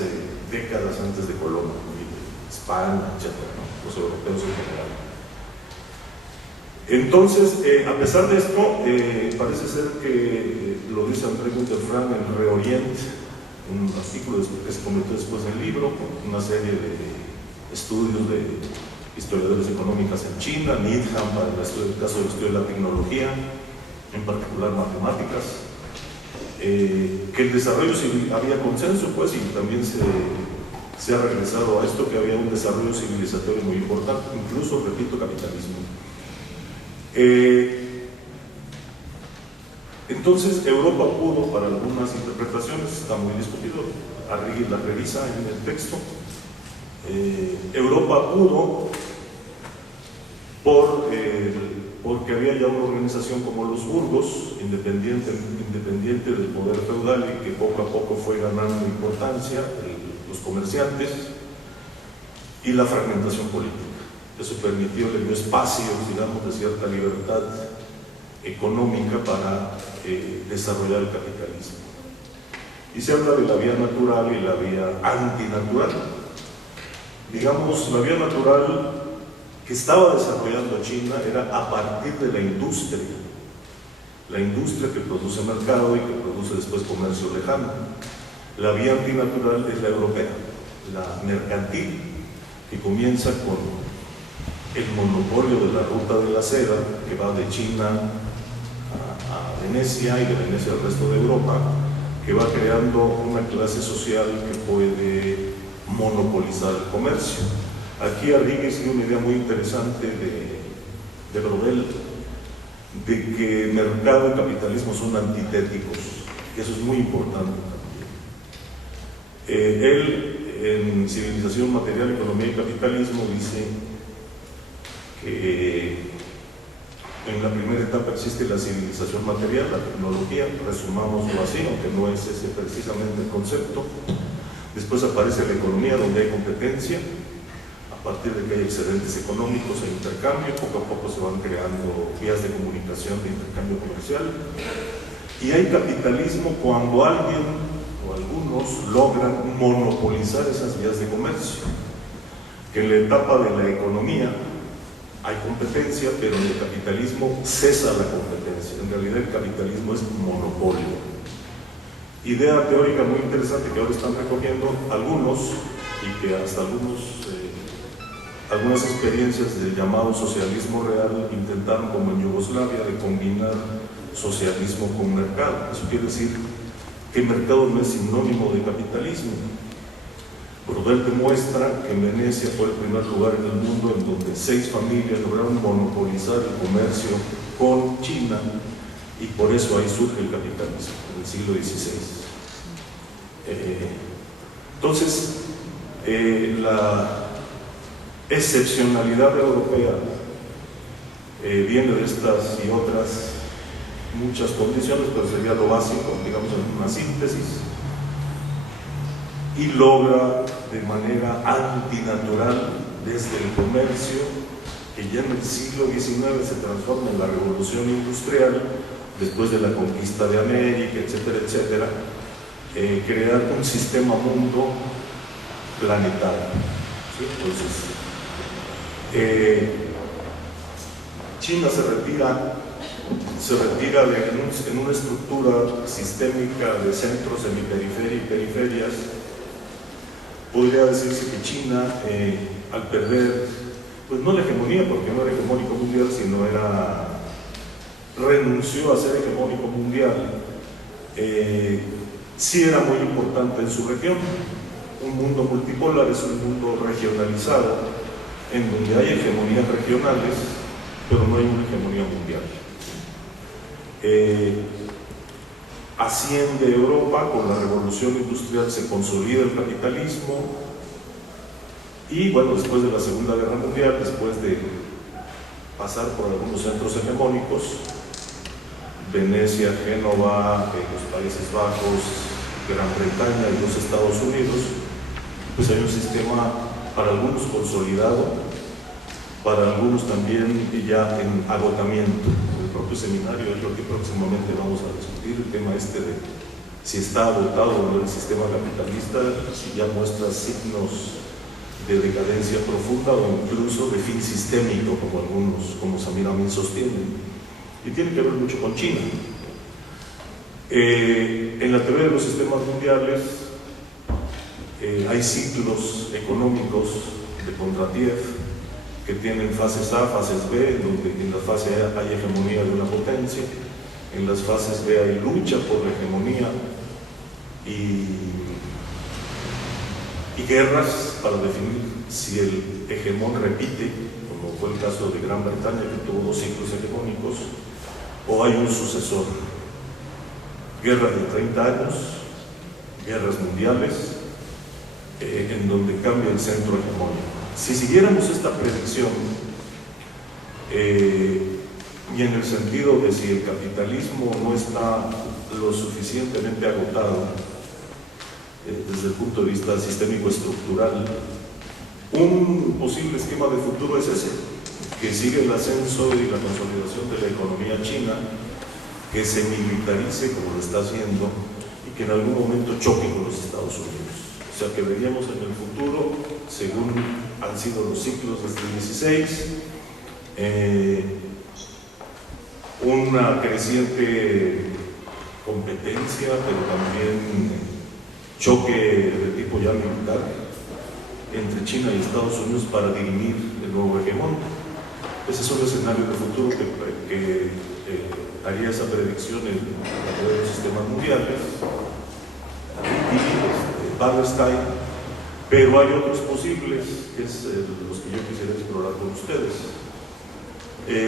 décadas antes de Colón, España, etcétera, ¿no? Los europeos en general. Entonces, a pesar de esto, parece ser que lo dice André Günther Frank en Reorient, un artículo que se convirtió después en libro, con una serie de estudios de historiadores económicas en China, Needham para el caso del estudio de la tecnología, en particular matemáticas, que el desarrollo civil, había consenso, pues, y también se ha regresado a esto, que había un desarrollo civilizatorio muy importante, incluso, repito, capitalismo. Entonces, Europa pudo, para algunas interpretaciones, está muy discutido, Arrighi la revisa en el texto, Europa pudo porque había ya una organización como los burgos, independiente del poder feudal, y que poco a poco fue ganando importancia, los comerciantes, y la fragmentación política. Eso permitió, le dio espacios, digamos, de cierta libertad económica para desarrollar el capitalismo. Y se habla de la vía natural y la vía antinatural. Digamos, la vía natural que estaba desarrollando China era a partir de la industria que produce mercado y que produce después comercio lejano. La vía antinatural es la europea, la mercantil, que comienza con el monopolio de la ruta de la seda, que va de China a Venecia y de Venecia al resto de Europa, que va creando una clase social que puede monopolizar el comercio. Aquí Arrighi tiene una idea muy interesante de Brodel, de que mercado y capitalismo son antitéticos. Eso es muy importante también. Él, en Civilización, Material, Economía y Capitalismo, dice que en la primera etapa existe la civilización material, la tecnología, resumámoslo así, aunque no es ese precisamente el concepto. Después aparece la economía, donde hay competencia. A partir de que hay excedentes económicos e intercambio, poco a poco se van creando vías de comunicación, de intercambio comercial. Y hay capitalismo cuando alguien o algunos logran monopolizar esas vías de comercio. Que en la etapa de la economía hay competencia, pero en el capitalismo cesa la competencia. En realidad el capitalismo es monopolio. Idea teórica muy interesante que ahora están recogiendo algunos, y que hasta algunas experiencias del llamado socialismo real intentaron, como en Yugoslavia, de combinar socialismo con mercado. Eso quiere decir que el mercado no es sinónimo de capitalismo. Brodel demuestra que en Venecia fue el primer lugar en el mundo en donde 6 familias lograron monopolizar el comercio con China, y por eso ahí surge el capitalismo en el siglo XVI. Entonces, la excepcionalidad europea viene de estas y otras muchas condiciones, pero sería lo básico, digamos, en una síntesis, y logra de manera antinatural desde el comercio, que ya en el siglo XIX se transforma en la revolución industrial, después de la conquista de América, etcétera, etcétera, crear un sistema mundo planetario. ¿Sí? Entonces, China se retira en una estructura sistémica de centros, semiperiferia y periferias. Podría decirse que China, al perder, pues no la hegemonía, porque no era hegemónico mundial, sino renunció a ser hegemónico mundial, sí era muy importante en su región. Un mundo multipolar es un mundo regionalizado, en donde hay hegemonías regionales, pero no hay una hegemonía mundial. Asciende Europa, con la revolución industrial se consolida el capitalismo, y bueno, después de la Segunda Guerra Mundial, después de pasar por algunos centros hegemónicos, Venecia, Génova, los Países Bajos, Gran Bretaña y los Estados Unidos, pues hay un sistema para algunos consolidado, para algunos también ya en agotamiento. En el propio seminario es lo que próximamente vamos a discutir, el tema de si está agotado o no el sistema capitalista, si ya muestra signos de decadencia profunda o incluso de fin sistémico, como algunos, como Samir Amin, sostienen. Y tiene que ver mucho con China. En la teoría de los sistemas mundiales hay ciclos económicos de Kondratiev que tienen fases A, fases B, donde en la fase A hay hegemonía de una potencia, en las fases B hay lucha por la hegemonía y guerras para definir si el hegemón repite, como fue el caso de Gran Bretaña, que tuvo 2 ciclos hegemónicos, o hay un sucesor. Guerras de 30 años, guerras mundiales, en donde cambia el centro hegemónico. Si siguiéramos esta predicción, y en el sentido de si el capitalismo no está lo suficientemente agotado desde el punto de vista sistémico estructural, un posible esquema de futuro es ese, que sigue el ascenso y la consolidación de la economía china, que se militarice como lo está haciendo y que en algún momento choque con los Estados Unidos. O sea que veríamos en el futuro, según han sido los ciclos desde el 16, una creciente competencia, pero también choque de tipo ya militar entre China y Estados Unidos para dirimir el nuevo hegemón. Ese es un escenario de futuro que haría esa predicción en la teoría de los sistemas mundiales y Wallerstein, pero hay otros posibles, que es los que yo quisiera explorar con ustedes.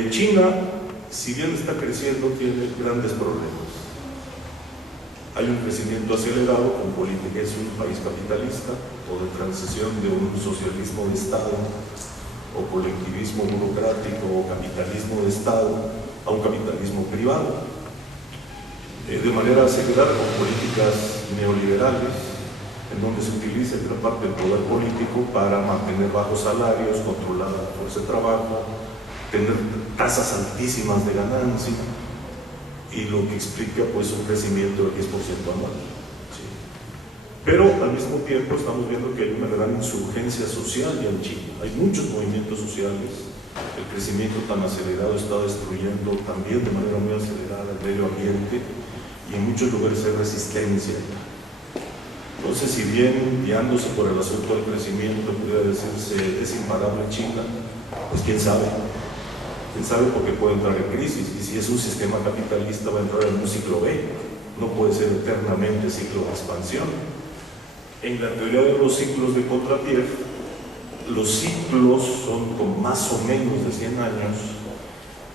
China, si bien está creciendo, tiene grandes problemas. Hay un crecimiento acelerado con política, es un país capitalista o de transición de un socialismo de Estado o colectivismo burocrático o capitalismo de Estado a un capitalismo privado, de manera acelerada con políticas neoliberales en donde se utiliza gran parte del poder político para mantener bajos salarios, controlar la fuerza de trabajo, tener tasas altísimas de ganancia, y lo que explica pues un crecimiento del 10% anual. ¿Sí? Pero al mismo tiempo estamos viendo que hay una gran insurgencia social ya en China, hay muchos movimientos sociales, el crecimiento tan acelerado está destruyendo también de manera muy acelerada el medio ambiente y en muchos lugares hay resistencia. Entonces, si bien guiándose por el asunto del crecimiento pudiera decirse es imparable China, pues quién sabe porque puede entrar en crisis, y si es un sistema capitalista va a entrar en un ciclo B, no puede ser eternamente ciclo de expansión. En la teoría de los ciclos de Kondratiev, los ciclos son con más o menos de 100 años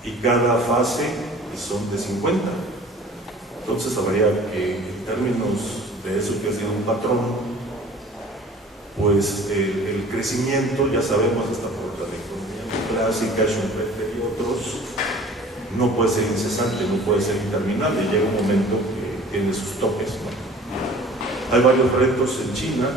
y cada fase son de 50. Entonces habría que, en términos de eso que ha sido un patrón, pues el crecimiento, ya sabemos, hasta por la economía clásica, Schumpeter y otros, no puede ser incesante, no puede ser interminable, llega un momento que tiene sus topes, ¿no? Hay varios retos en China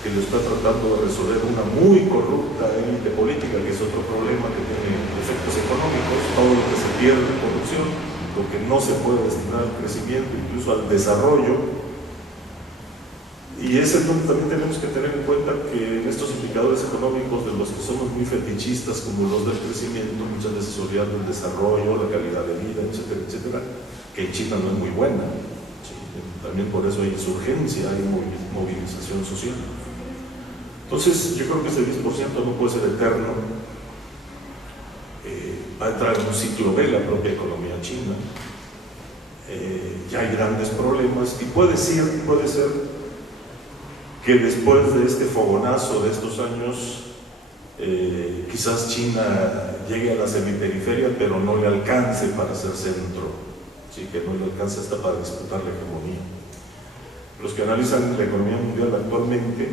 que lo está tratando de resolver una muy corrupta élite política, que es otro problema que tiene efectos económicos, todo lo que se pierde en corrupción, lo que no se puede destinar al crecimiento, incluso al desarrollo. Y es donde también tenemos que tener en cuenta que en estos indicadores económicos de los que somos muy fetichistas, como los del crecimiento, muchas veces se olvidan del desarrollo, la calidad de vida, etcétera, etcétera, que en China no es muy buena. También por eso hay insurgencia, hay movilización social. Entonces, yo creo que ese 10% no puede ser eterno. Va a entrar en un ciclo B la propia economía china. Ya hay grandes problemas y puede ser que después de este fogonazo de estos años, quizás China llegue a la semiperiferia, pero no le alcance para ser centro. Sí, que no le alcanza hasta para disputar la hegemonía. Los que analizan la economía mundial actualmente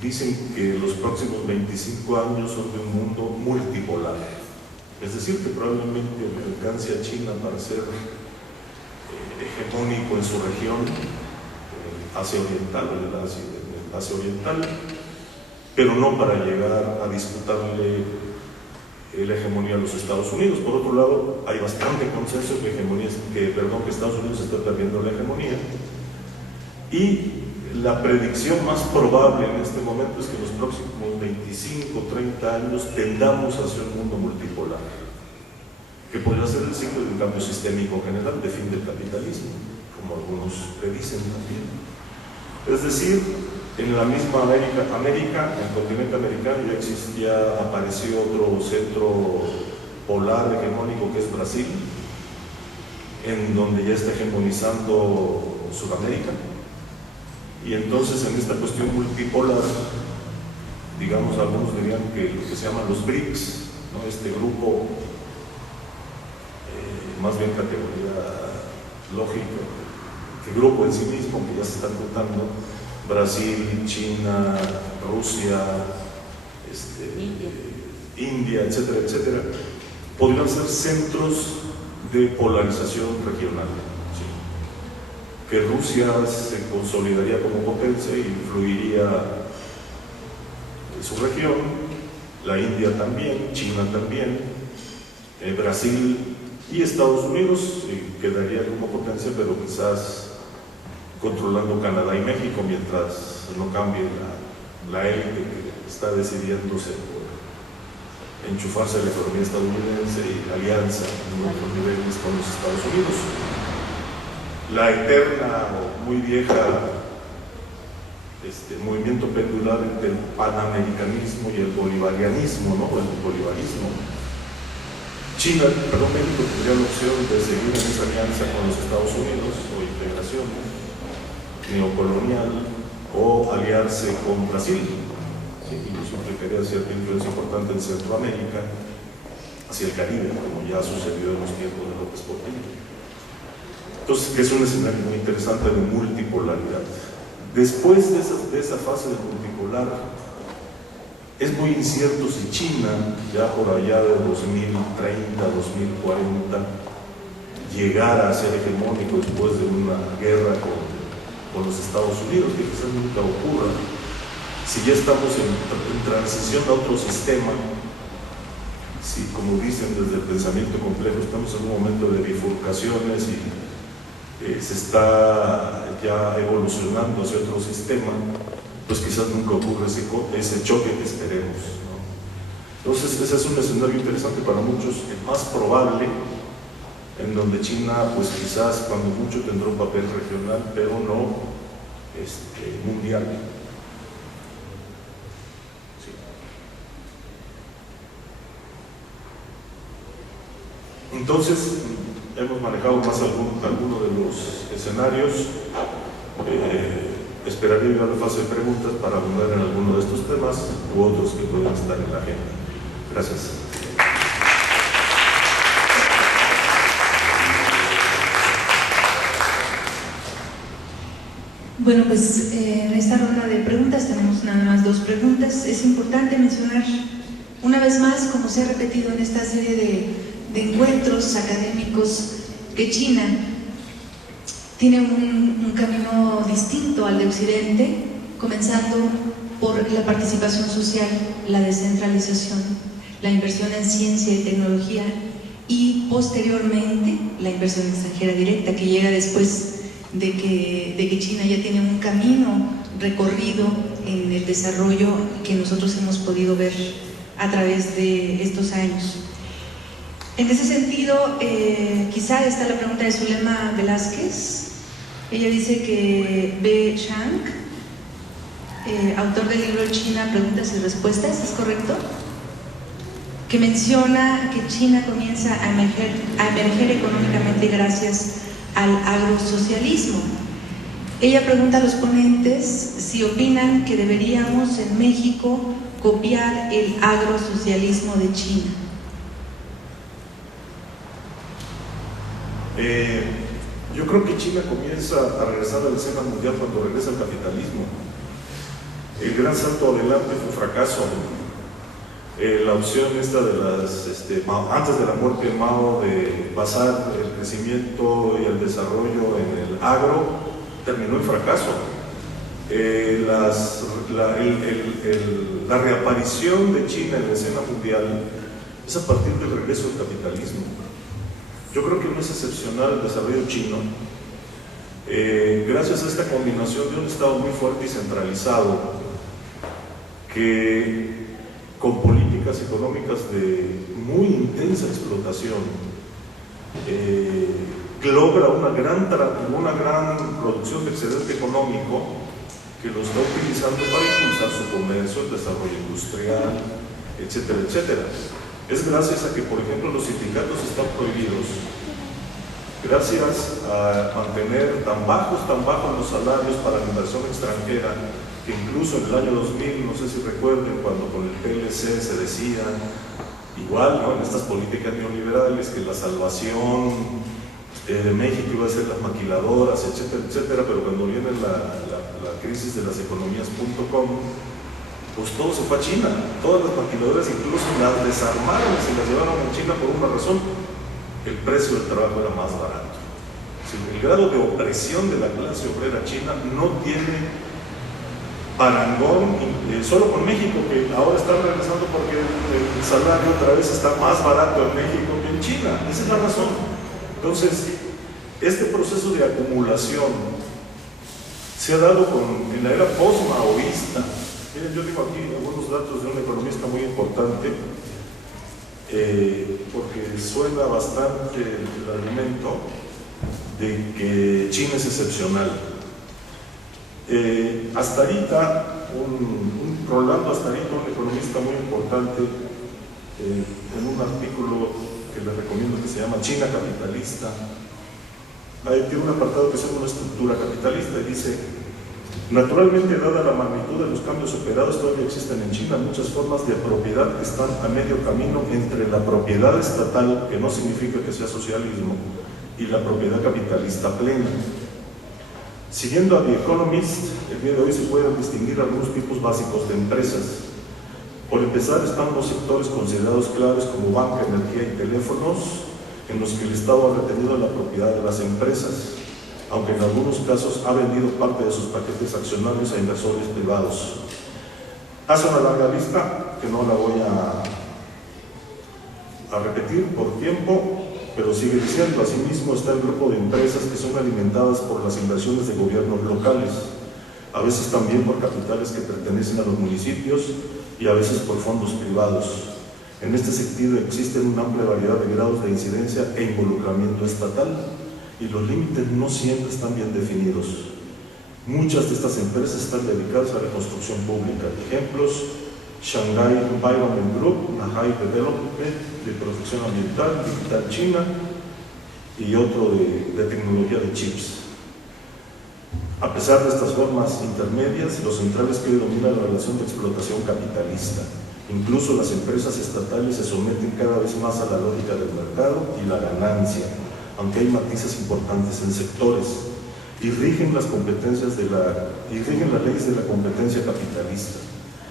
dicen que los próximos 25 años son de un mundo multipolar. Es decir, que probablemente le alcance a China para ser hegemónico en su región, Asia Oriental, en el Asia Oriental, pero no para llegar a disputarle la hegemonía a los Estados Unidos. Por otro lado, hay bastante consenso que Estados Unidos está perdiendo la hegemonía, y la predicción más probable en este momento es que en los próximos 25 o 30 años tendamos hacia un mundo multipolar, que podría ser el ciclo de un cambio sistémico general de fin del capitalismo, como algunos predicen también. Es decir, en la misma América, en el continente americano ya apareció otro centro polar hegemónico, que es Brasil, en donde ya está hegemonizando Sudamérica. Y entonces, en esta cuestión multipolar, digamos, algunos dirían que lo que se llaman los BRICS, ¿no? Este grupo, más bien categoría lógica, que grupo en sí mismo, que ya se están juntando, Brasil, China, Rusia, India, etcétera, etcétera, podrían ser centros de polarización regional. ¿Sí? Que Rusia se consolidaría como potencia e influiría en su región, la India también, China también, Brasil y Estados Unidos quedaría como potencia, pero quizás controlando Canadá y México, mientras no cambie la élite que está decidiéndose por enchufarse a la economía estadounidense y la alianza en otros niveles con los Estados Unidos. La eterna o muy vieja movimiento pendular entre el panamericanismo y el bolivarianismo, ¿no? O el bolivarismo. México tendría la opción de seguir en esa alianza con los Estados Unidos o integración neocolonial, o aliarse con Brasil, ¿sí? Y eso implicaría cierta influencia importante en Centroamérica, hacia el Caribe, como ya sucedió en los tiempos de López Portillo. Entonces, que es un escenario muy interesante de multipolaridad. Después de esa fase de multipolar, es muy incierto si China, ya por allá de 2030, 2040, llegara a ser hegemónico después de una guerra con los Estados Unidos, que quizás nunca ocurra. Si ya estamos en transición a otro sistema, si, como dicen desde el pensamiento complejo, estamos en un momento de bifurcaciones y se está ya evolucionando hacia otro sistema, pues quizás nunca ocurra ese choque que esperemos, ¿no? Entonces, ese es un escenario interesante para muchos, el más probable, en donde China, pues quizás cuando mucho tendrá un papel regional, pero no mundial. Sí. Entonces, hemos manejado más algunos de los escenarios. esperaría ir a la fase de preguntas para abundar en alguno de estos temas u otros que puedan estar en la agenda. Gracias. Bueno, pues en esta ronda de preguntas tenemos nada más 2 preguntas. Es importante mencionar una vez más, como se ha repetido en esta serie de encuentros académicos, que China tiene un camino distinto al de Occidente, comenzando por la participación social, la descentralización, la inversión en ciencia y tecnología y posteriormente la inversión extranjera directa, que llega después de que China ya tiene un camino recorrido en el desarrollo que nosotros hemos podido ver a través de estos años. En ese sentido, quizá está la pregunta de Zulema Velázquez. Ella dice que B. Shang, autor del libro China, Preguntas y Respuestas, ¿es correcto? Que menciona que China comienza a emerger económicamente gracias al agrosocialismo. Ella pregunta a los ponentes si opinan que deberíamos en México copiar el agrosocialismo de China. Yo creo que China comienza a regresar a la escena mundial cuando regresa al capitalismo. El gran salto adelante fue un fracaso. La opción esta de antes de la muerte de Mao de basar el crecimiento y el desarrollo en el agro terminó en fracaso. La reaparición de China en la escena mundial es a partir del regreso del capitalismo. Yo creo que no es excepcional el desarrollo chino, gracias a esta combinación de un Estado muy fuerte y centralizado, que con políticas económicas de muy intensa explotación logra una gran producción de excedente económico que lo está utilizando para impulsar su comercio, el desarrollo industrial, etcétera, etcétera. Es gracias a que, por ejemplo, los sindicatos están prohibidos, gracias a mantener tan bajos los salarios para la inversión extranjera, que incluso en el año 2000, no sé si recuerden, cuando con el PLC se decía, igual, ¿no?, en estas políticas neoliberales, que la salvación de México iba a ser las maquiladoras, etcétera, etcétera, pero cuando viene la crisis de las economías.com, pues todo se fue a China. Todas las maquiladoras incluso las desarmaron y se las llevaron a China por una razón: el precio del trabajo era más barato. El grado de opresión de la clase obrera china no tiene parangón, solo con México, que ahora está regresando porque el salario otra vez está más barato en México que en China. Esa es la razón. Entonces, este proceso de acumulación se ha dado en la era post-maoísta. Miren, yo digo aquí algunos datos de un economista muy importante, porque suena bastante el argumento de que China es excepcional. Astarita, Rolando Astarita, un economista muy importante, en un artículo que les recomiendo que se llama China Capitalista, tiene un apartado que se llama Una estructura capitalista, y dice: naturalmente, dada la magnitud de los cambios operados, todavía existen en China muchas formas de propiedad que están a medio camino entre la propiedad estatal, que no significa que sea socialismo, y la propiedad capitalista plena. Siguiendo a The Economist, el día de hoy se pueden distinguir algunos tipos básicos de empresas. Por empezar, están los sectores considerados claves como banca, energía y teléfonos, en los que el Estado ha retenido la propiedad de las empresas, aunque en algunos casos ha vendido parte de sus paquetes accionarios a inversores privados. Hace una larga lista que no la voy a repetir por tiempo, pero sigue diciendo: asimismo está el grupo de empresas que son alimentadas por las inversiones de gobiernos locales, a veces también por capitales que pertenecen a los municipios y a veces por fondos privados. En este sentido existen una amplia variedad de grados de incidencia e involucramiento estatal, y los límites no siempre están bien definidos. Muchas de estas empresas están dedicadas a la construcción pública. Ejemplos: Shanghai Environment Group, Nahai Development de protección ambiental, Digital China, y otro de tecnología de chips. A pesar de estas formas intermedias, lo central es que domina la relación de explotación capitalista. Incluso las empresas estatales se someten cada vez más a la lógica del mercado y la ganancia, aunque hay matices importantes en sectores, y rigen las leyes de la competencia capitalista.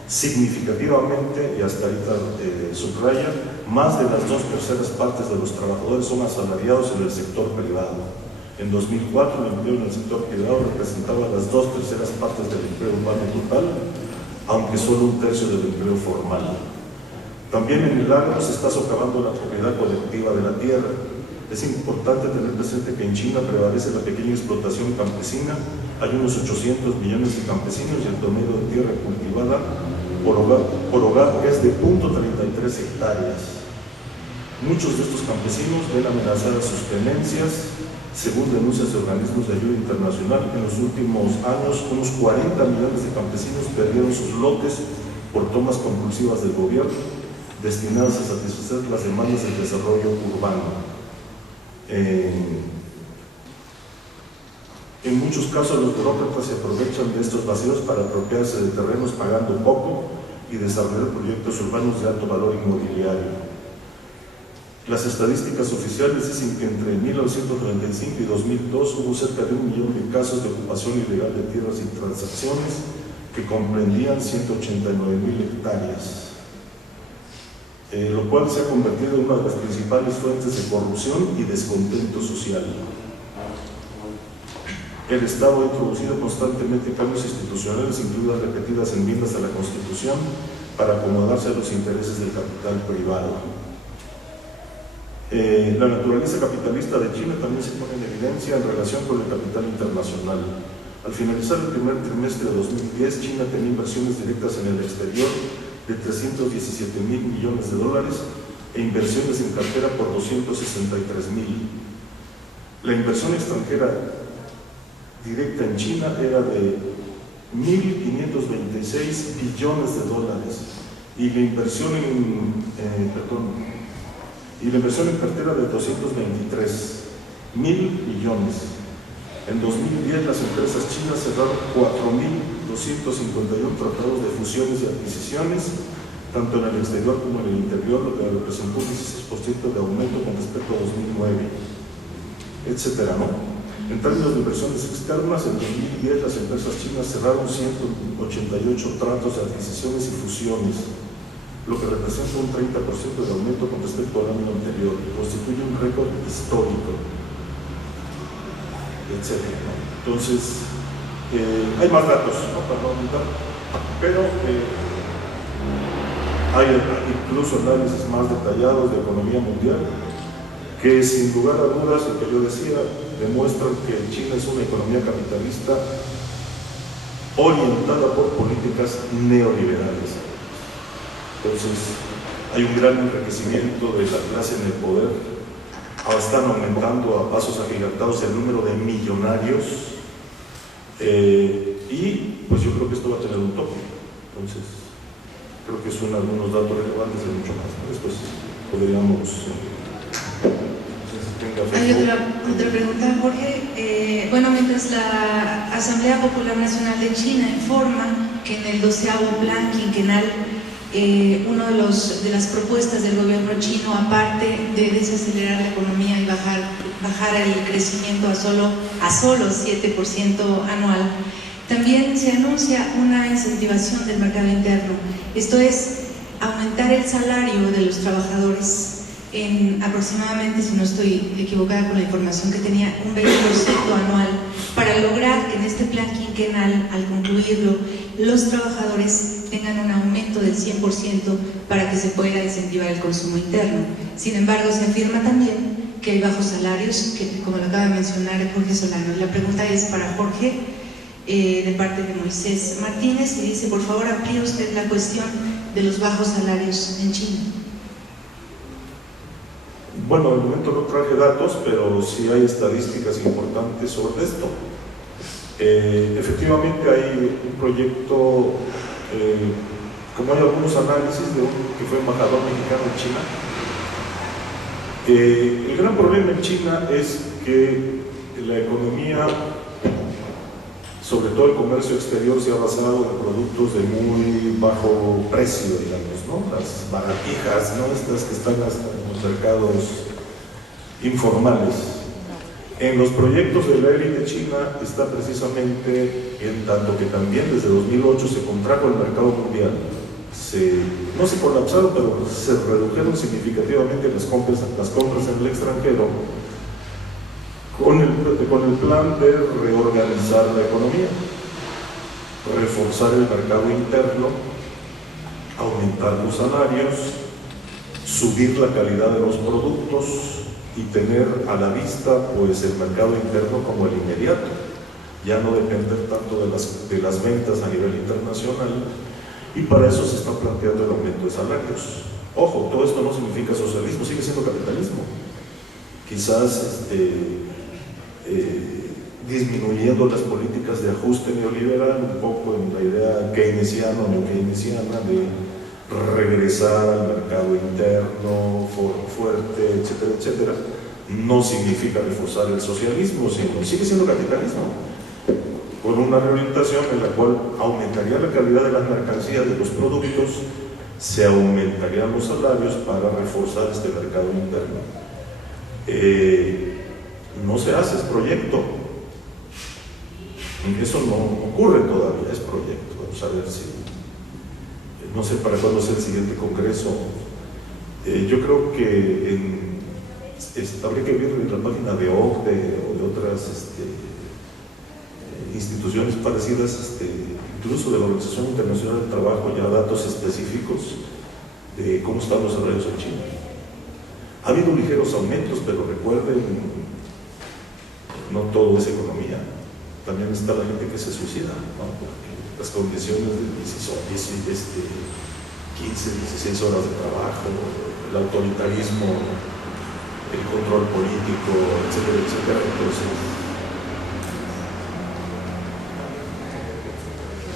Significativamente, y hasta ahorita subraya, más de las 2/3 partes de los trabajadores son asalariados en el sector privado. En 2004, el empleo en el sector privado representaba las 2/3 partes del empleo urbano total, aunque solo 1/3 del empleo formal. También en el agro se está socavando la propiedad colectiva de la tierra. Es importante tener presente que en China prevalece la pequeña explotación campesina. Hay unos 800 millones de campesinos y el promedio de tierra cultivada por hogar es de 0.33 hectáreas. Muchos de estos campesinos ven amenazadas sus tenencias. Según denuncias de organismos de ayuda internacional, en los últimos años unos 40 millones de campesinos perdieron sus lotes por tomas compulsivas del gobierno destinadas a satisfacer las demandas del desarrollo urbano. En muchos casos los burócratas se aprovechan de estos vacíos para apropiarse de terrenos pagando poco y desarrollar proyectos urbanos de alto valor inmobiliario. Las estadísticas oficiales dicen que entre 1995 y 2002 hubo cerca de 1 millón de casos de ocupación ilegal de tierras y transacciones que comprendían 189,000 hectáreas, lo cual se ha convertido en una de las principales fuentes de corrupción y descontento social. El Estado ha introducido constantemente cambios institucionales, incluidas repetidas enmiendas a la Constitución, para acomodarse a los intereses del capital privado. La naturaleza capitalista de China también se pone en evidencia en relación con el capital internacional. Al finalizar el primer trimestre de 2010, China tenía inversiones directas en el exterior de 317,000 millones de dólares e inversiones en cartera por 263,000. La inversión extranjera directa en China era de 1.526 billones de dólares y la inversión en cartera de 223,000 millones. En 2010 las empresas chinas cerraron 4.251 tratados de fusiones y adquisiciones, tanto en el exterior como en el interior, lo que representó un 16% de aumento con respecto a 2009, etcétera, ¿no? En términos de inversiones externas, en 2010 las empresas chinas cerraron 188 tratos de adquisiciones y fusiones, lo que representa un 30% de aumento con respecto al año anterior, constituye un récord histórico, etc. ¿no? Entonces, hay más datos, ¿no?, para aumentar, pero hay incluso análisis más detallados de economía mundial que, sin lugar a dudas, lo que yo decía, demuestran que China es una economía capitalista orientada por políticas neoliberales. Entonces, hay un gran enriquecimiento de la clase en el poder. Ahora están aumentando a pasos agigantados el número de millonarios y pues yo creo que esto va a tener un tope. Entonces, creo que son algunos datos relevantes de mucho más. Después podríamos... Hay otra pregunta, Jorge. Bueno, mientras la Asamblea Popular Nacional de China informa que en el 12º plan quinquenal una de las propuestas del gobierno chino, aparte de desacelerar la economía y bajar el crecimiento a solo 7% anual, también se anuncia una incentivación del mercado interno. Esto es aumentar el salario de los trabajadores en aproximadamente, si no estoy equivocada con la información que tenía, un 20% anual, para lograr que en este plan quinquenal, al concluirlo, los trabajadores tengan un aumento del 100% para que se pueda incentivar el consumo interno. Sin embargo, se afirma también que hay bajos salarios, que, como lo acaba de mencionar Jorge Solano. La pregunta es para Jorge, de parte de Moisés Martínez, y dice: por favor, amplíe usted la cuestión de los bajos salarios en China. Bueno, de momento no traje datos, pero sí hay estadísticas importantes sobre esto. Efectivamente hay un proyecto, como hay algunos análisis de que fue embajador mexicano en China. El gran problema en China es que la economía sobre todo el comercio exterior se ha basado en productos de muy bajo precio, digamos, ¿no? Las baratijas, ¿no? Estas que están hasta en los mercados informales. En los proyectos de la élite china está precisamente, en tanto que también desde 2008 se contrajo el mercado mundial, no se colapsaron, pero se redujeron significativamente las compras en el extranjero, con el plan de reorganizar la economía, reforzar el mercado interno, aumentar los salarios, subir la calidad de los productos y tener a la vista pues el mercado interno como el inmediato, ya no depender tanto de las ventas a nivel internacional, y para eso se está planteando el aumento de salarios. Ojo, todo esto no significa socialismo, sigue siendo capitalismo, quizás disminuyendo las políticas de ajuste neoliberal, un poco en la idea keynesiana o neo-keynesiana de regresar al mercado interno fuerte, etcétera, etcétera. No significa reforzar el socialismo, sino sigue siendo capitalismo, con una reorientación en la cual aumentaría la calidad de las mercancías, de los productos, se aumentarían los salarios para reforzar este mercado interno. No se hace, es proyecto. Eso no ocurre todavía, es proyecto. Vamos a ver si, no sé para cuándo sea el siguiente congreso. Yo creo que habría que ver en la página de OCDE o de otras instituciones parecidas, incluso de la Organización Internacional del Trabajo, ya datos específicos de cómo están los salarios en China. Ha habido ligeros aumentos, pero recuerden, no todo es economía. También está la gente que se suicida, ¿no? Porque las condiciones de 15, 16 horas de trabajo, el autoritarismo, el control político, etcétera, etcétera. Entonces,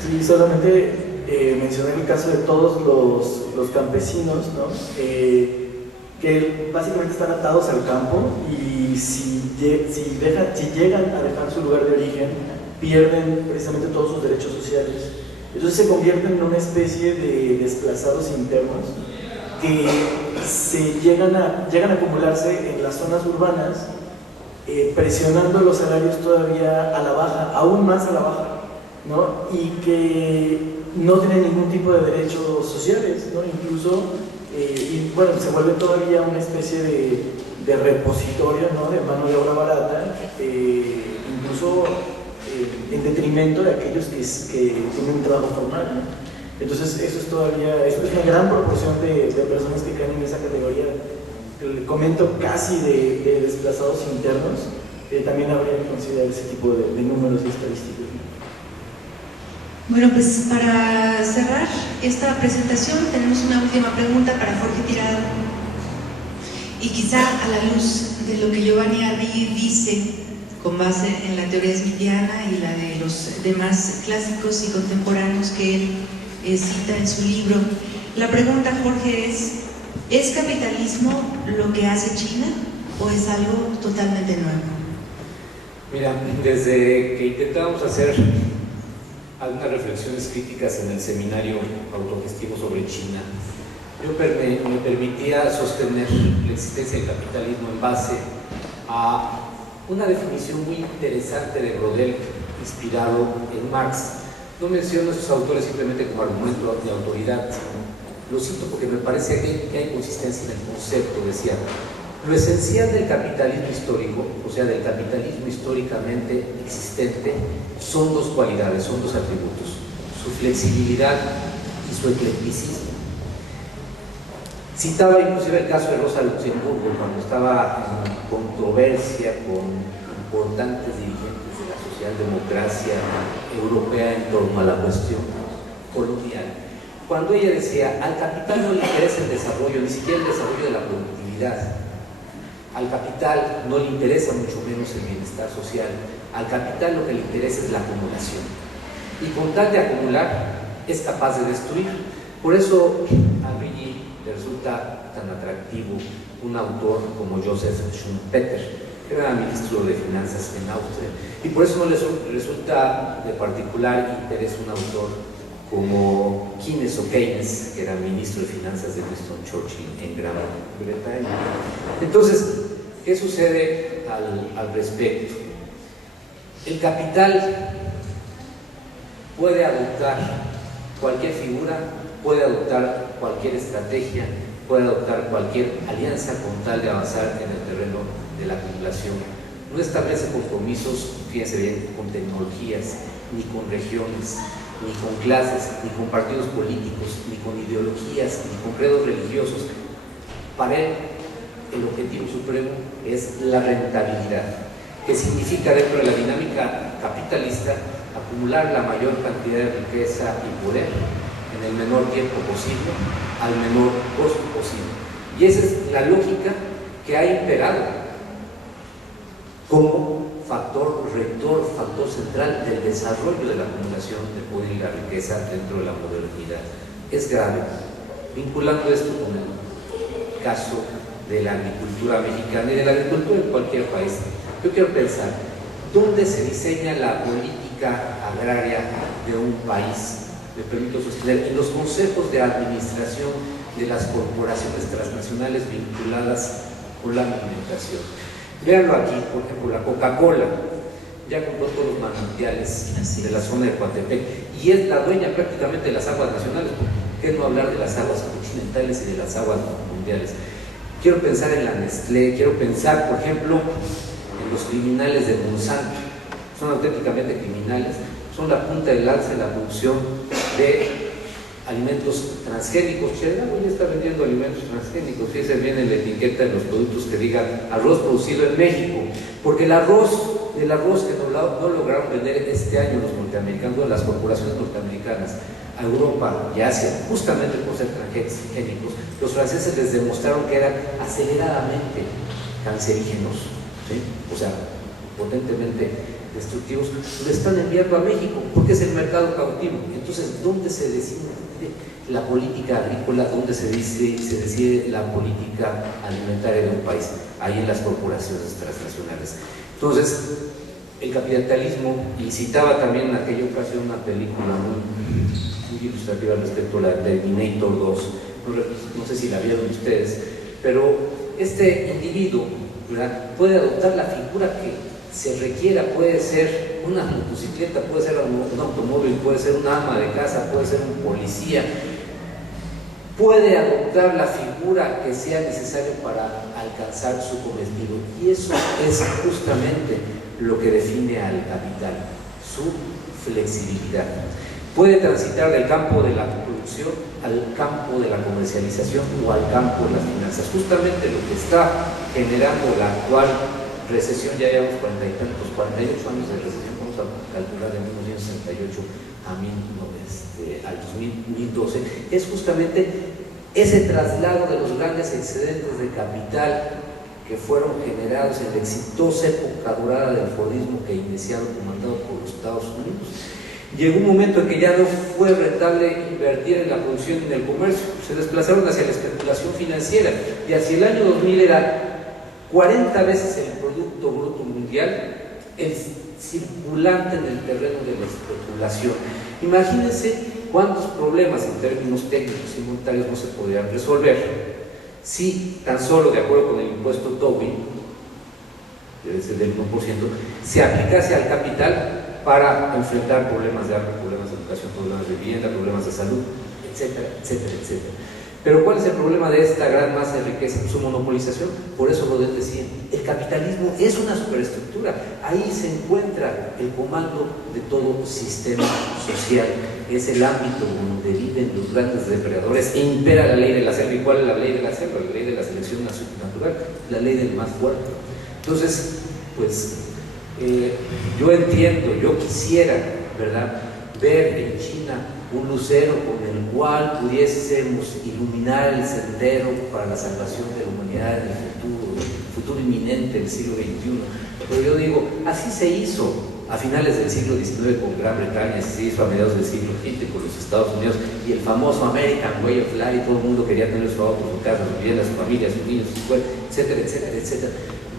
sí, solamente mencionar el caso de todos los campesinos, ¿no? Que básicamente están atados al campo, y si llegan a dejar su lugar de origen, pierden precisamente todos sus derechos sociales. Entonces se convierten en una especie de desplazados internos que llegan a acumularse en las zonas urbanas, presionando los salarios todavía a la baja, aún más a la baja, ¿no? Y que no tienen ningún tipo de derechos sociales, ¿no? Incluso, y bueno, se vuelve todavía una especie de repositorio, ¿no? De mano de obra barata, incluso en detrimento de aquellos que tienen un trabajo formal, ¿no? Entonces eso es una gran proporción de personas que caen en esa categoría. Comento casi de desplazados internos. También habría que considerar ese tipo de números y estadísticas. Bueno, pues para cerrar esta presentación tenemos una última pregunta para Jorge Tirado, y quizá a la luz de lo que Giovanni Arrighi dice con base en la teoría smithiana y la de los demás clásicos y contemporáneos que él cita en su libro. La pregunta, Jorge, ¿es capitalismo lo que hace China o es algo totalmente nuevo? Mira, desde que intentamos hacer algunas reflexiones críticas en el seminario autogestivo sobre China, yo me permitía sostener la existencia del capitalismo en base a una definición muy interesante de Brodel, inspirado en Marx. No menciono esos autores simplemente como argumento de autoridad, lo cito porque me parece que hay consistencia en el concepto. Decía: lo esencial del capitalismo histórico, o sea, del capitalismo históricamente existente, son dos cualidades, son dos atributos: su flexibilidad y su eclecticismo. Citaba inclusive el caso de Rosa Luxemburgo, cuando estaba en controversia con importantes dirigentes de la socialdemocracia europea en torno a la cuestión colonial, cuando ella decía: al capital no le interesa el desarrollo, ni siquiera el desarrollo de la productividad. Al capital no le interesa mucho menos el bienestar social. Al capital lo que le interesa es la acumulación. Y con tal de acumular, es capaz de destruir. Por eso a Arrighi le resulta tan atractivo un autor como Joseph Schumpeter, era ministro de Finanzas en Austria. Y por eso no les resulta de particular interés un autor como Keynes o Keynes, que era ministro de Finanzas de Winston Churchill en Gran Bretaña. Entonces, ¿qué sucede al respecto? El capital puede adoptar cualquier figura, puede adoptar cualquier estrategia, puede adoptar cualquier alianza con tal de avanzar en el terreno de la acumulación. No establece compromisos, fíjense bien, con tecnologías, ni con regiones, ni con clases, ni con partidos políticos, ni con ideologías, ni con credos religiosos. Para él, el objetivo supremo es la rentabilidad, que significa dentro de la dinámica capitalista acumular la mayor cantidad de riqueza y poder en el menor tiempo posible, al menor costo posible. Y esa es la lógica que ha imperado como factor rector, factor central del desarrollo de la acumulación de poder y la riqueza dentro de la modernidad. Es grave, vinculando esto con el caso de la agricultura mexicana y de la agricultura en cualquier país. Yo quiero pensar, ¿dónde se diseña la política agraria de un país? Me permito sostener, en los consejos de administración de las corporaciones transnacionales vinculadas con la alimentación. Véanlo aquí, por ejemplo, la Coca-Cola ya compró todos los manantiales de la zona de Coatepec y es la dueña prácticamente de las aguas nacionales. ¿Por qué no hablar de las aguas continentales y de las aguas mundiales? Quiero pensar en la Nestlé, quiero pensar, por ejemplo, en los criminales de Monsanto. Son auténticamente criminales, son la punta de lanza en la producción de alimentos transgénicos. Chedraui ya está vendiendo alimentos transgénicos. Fíjense bien en la etiqueta de los productos que diga arroz producido en México, porque el arroz que no lograron vender este año los norteamericanos, las corporaciones norteamericanas, a Europa y Asia, justamente por ser transgénicos, los franceses les demostraron que eran aceleradamente cancerígenos, ¿sí? O sea, potentemente destructivos, lo están enviando a México porque es el mercado cautivo. Entonces, ¿dónde se decide la política agrícola? ¿Dónde se decide la política alimentaria de un país? Ahí en las corporaciones transnacionales. Entonces, el capitalismo, y citaba también en aquella ocasión una película muy ilustrativa respecto a la Terminator 2, no sé si la vieron ustedes, pero este individuo, ¿verdad?, puede adoptar la figura que se requiera, puede ser una motocicleta, puede ser un automóvil, puede ser una ama de casa, puede ser un policía, puede adoptar la figura que sea necesaria para alcanzar su cometido, y eso es justamente lo que define al capital, su flexibilidad. Puede transitar del campo de la producción al campo de la comercialización o al campo de las finanzas, justamente lo que está generando la actual recesión. Ya llevamos 48 años de recesión, vamos a calcular de 1968 al 2012, es justamente ese traslado de los grandes excedentes de capital que fueron generados en la exitosa época dorada del Fordismo que iniciaron comandado por los Estados Unidos. Llegó un momento en que ya no fue rentable invertir en la producción y en el comercio, se desplazaron hacia la especulación financiera y hacia el año 2000 era 40 veces el Producto Bruto Mundial el circulante en el terreno de la especulación. Imagínense cuántos problemas en términos técnicos y monetarios no se podrían resolver si tan solo, de acuerdo con el impuesto Tobin, debe ser del 1%, se aplicase al capital para enfrentar problemas de agua, problemas de educación, problemas de vivienda, problemas de salud, etcétera, etcétera, etcétera. Pero ¿cuál es el problema de esta gran masa de riqueza? Su monopolización. Por eso Rodin decía, el capitalismo es una superestructura, ahí se encuentra el comando de todo sistema social, es el ámbito donde viven los grandes depredadores e impera la ley de la selva. ¿Y cuál es la ley de la selva? La ley de la selección natural, la ley del más fuerte. Entonces, pues, yo entiendo, yo quisiera, ¿verdad?, ver en China un lucero con el cual pudiésemos iluminar el sendero para la salvación de la humanidad en el futuro inminente del siglo XXI. Pero yo digo, así se hizo a finales del siglo XIX con Gran Bretaña, así se hizo a mediados del siglo XX con los Estados Unidos, y el famoso American Way of Life, todo el mundo quería tener su auto, su casa, su vivienda, su familia, sus niños, su escuela, etcétera, etcétera, etcétera.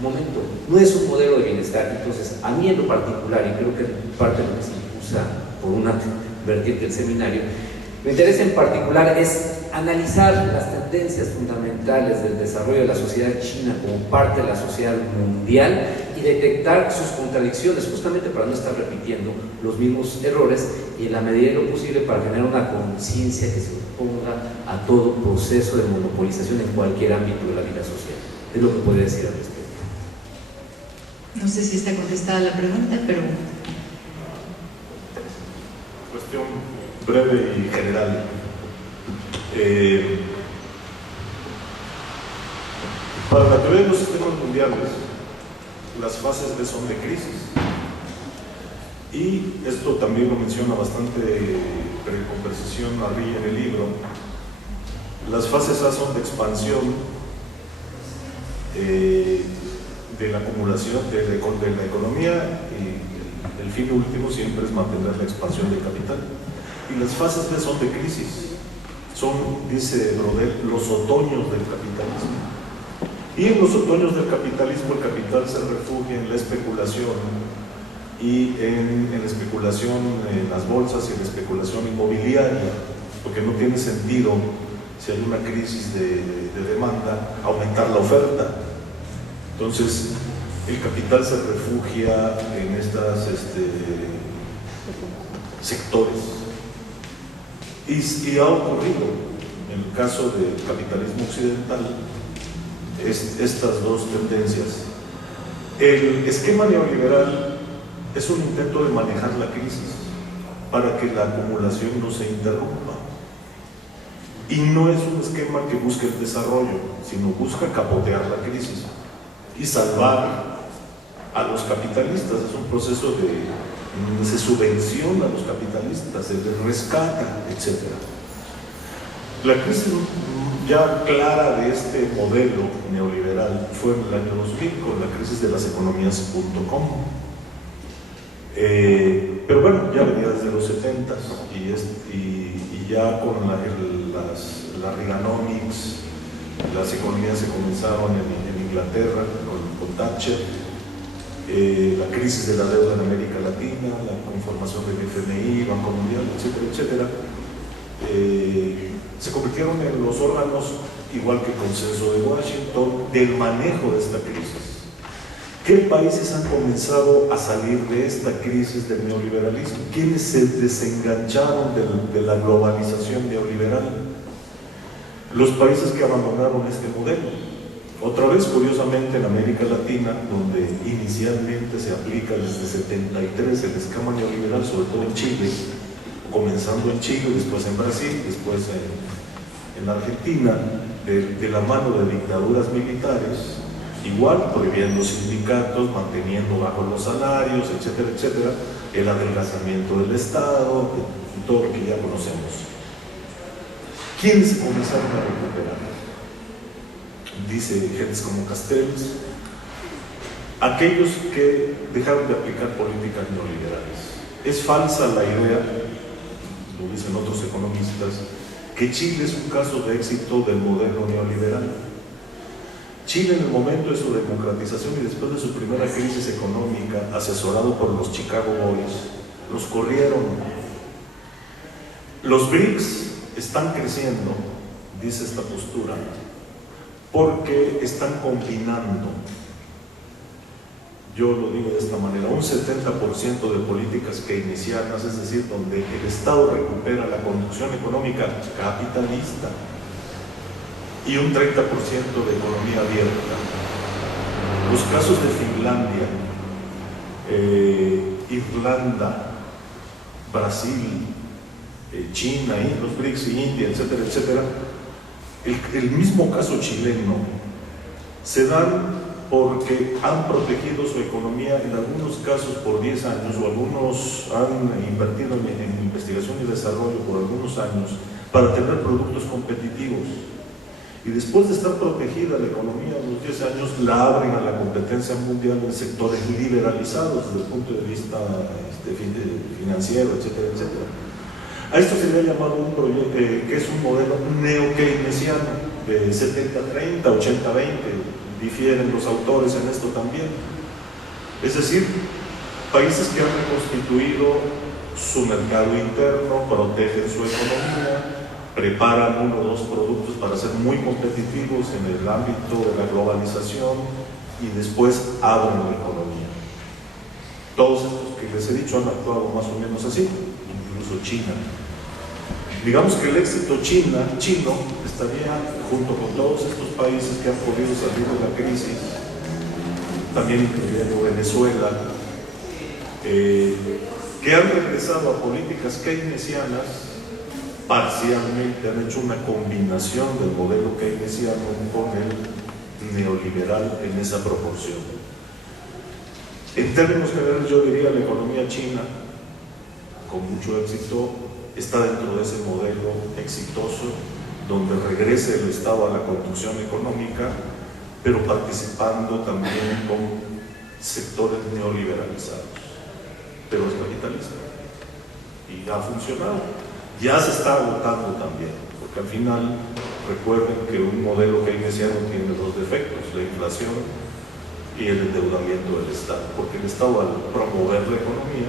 momento, no es un modelo de bienestar. Entonces, a mí en lo particular, y creo que parte de lo que se impulsa por una vertiente del seminario, me interesa en particular es analizar las tendencias fundamentales del desarrollo de la sociedad china como parte de la sociedad mundial y detectar sus contradicciones, justamente para no estar repitiendo los mismos errores, y en la medida de lo posible para generar una conciencia que se oponga a todo proceso de monopolización en cualquier ámbito de la vida social. Es lo que podría decir al respecto. No sé si está contestada la pregunta, pero... Cuestión breve y general. Para la teoría de los sistemas mundiales, las fases B son de crisis. Y esto también lo menciona bastante con precisión Arrighi en el libro. Las fases A son de expansión, de la acumulación de la economía, y el fin último siempre es mantener la expansión del capital. Y las fases B son de crisis, son, dice Brodel, los otoños del capitalismo. Y en los otoños del capitalismo el capital se refugia en la especulación, y en la especulación en las bolsas y en la especulación inmobiliaria, porque no tiene sentido, si hay una crisis de demanda, aumentar la oferta. Entonces el capital se refugia en estos sectores. Y ha ocurrido en el caso del capitalismo occidental estas dos tendencias. El esquema neoliberal es un intento de manejar la crisis para que la acumulación no se interrumpa, y no es un esquema que busque el desarrollo, sino busca capotear la crisis y salvar a los capitalistas. Es un proceso donde se subvenciona a los capitalistas, se les rescata, etc. La crisis ya clara de este modelo neoliberal fue en el año 2000 con la crisis de las economías.com. Pero bueno, ya venía desde los 70s y ya con la Reaganomics, las economías se comenzaron en Inglaterra con Thatcher, la crisis de la deuda en América Latina, la conformación del FMI, Banco Mundial, etcétera, etcétera. Se convirtieron en los órganos, igual que el Consenso de Washington, del manejo de esta crisis. ¿Qué países han comenzado a salir de esta crisis del neoliberalismo? ¿Quiénes se desengancharon de la globalización neoliberal? Los países que abandonaron este modelo. Otra vez, curiosamente, en América Latina, donde inicialmente se aplica desde 73 el esquema neoliberal, sobre todo en Chile, comenzando en Chile, después en Brasil, después en Argentina, de la mano de dictaduras militares, igual prohibiendo sindicatos, manteniendo bajos los salarios, etcétera, etcétera, el adelgazamiento del Estado, todo lo que ya conocemos. ¿Quiénes comenzaron a recuperar? Dice gentes como Castells, aquellos que dejaron de aplicar políticas neoliberales. Es falsa la idea, lo dicen otros economistas, que Chile es un caso de éxito del modelo neoliberal. Chile, en el momento de su democratización y después de su primera crisis económica, asesorado por los Chicago Boys, los corrieron. Los BRICS están creciendo, dice esta postura, porque están combinando, yo lo digo de esta manera, un 70% de políticas keynesianas, es decir, donde el Estado recupera la conducción económica capitalista, y un 30% de economía abierta. Los casos de Finlandia, Irlanda, Brasil, China, los BRICS y India, etcétera, etcétera, el mismo caso chileno, se dan porque han protegido su economía, en algunos casos por 10 años, o algunos han invertido en investigación y desarrollo por algunos años para tener productos competitivos. Y después de estar protegida la economía a los 10 años, la abren a la competencia mundial en sectores liberalizados desde el punto de vista financiero, etcétera, etcétera. A esto se le ha llamado un proyecto que es un modelo neo-keynesiano de 70-30, 80-20, difieren los autores en esto también. Es decir, países que han reconstituido su mercado interno, protegen su economía, preparan 1 o 2 productos para ser muy competitivos en el ámbito de la globalización y después abren la economía. Todos estos que les he dicho han actuado más o menos así, incluso China. Digamos que el éxito chino estaría junto con todos estos países que han podido salir de la crisis, también incluyendo Venezuela, que han regresado a políticas keynesianas. Parcialmente han hecho una combinación del modelo keynesiano con el neoliberal en esa proporción. En términos generales, yo diría la economía china, con mucho éxito, está dentro de ese modelo exitoso, donde regrese el Estado a la construcción económica, pero participando también con sectores neoliberalizados. Pero es capitalismo y ha funcionado. Ya se está agotando también, porque al final recuerden que un modelo keynesiano tiene 2 defectos, la inflación y el endeudamiento del Estado, porque el Estado al promover la economía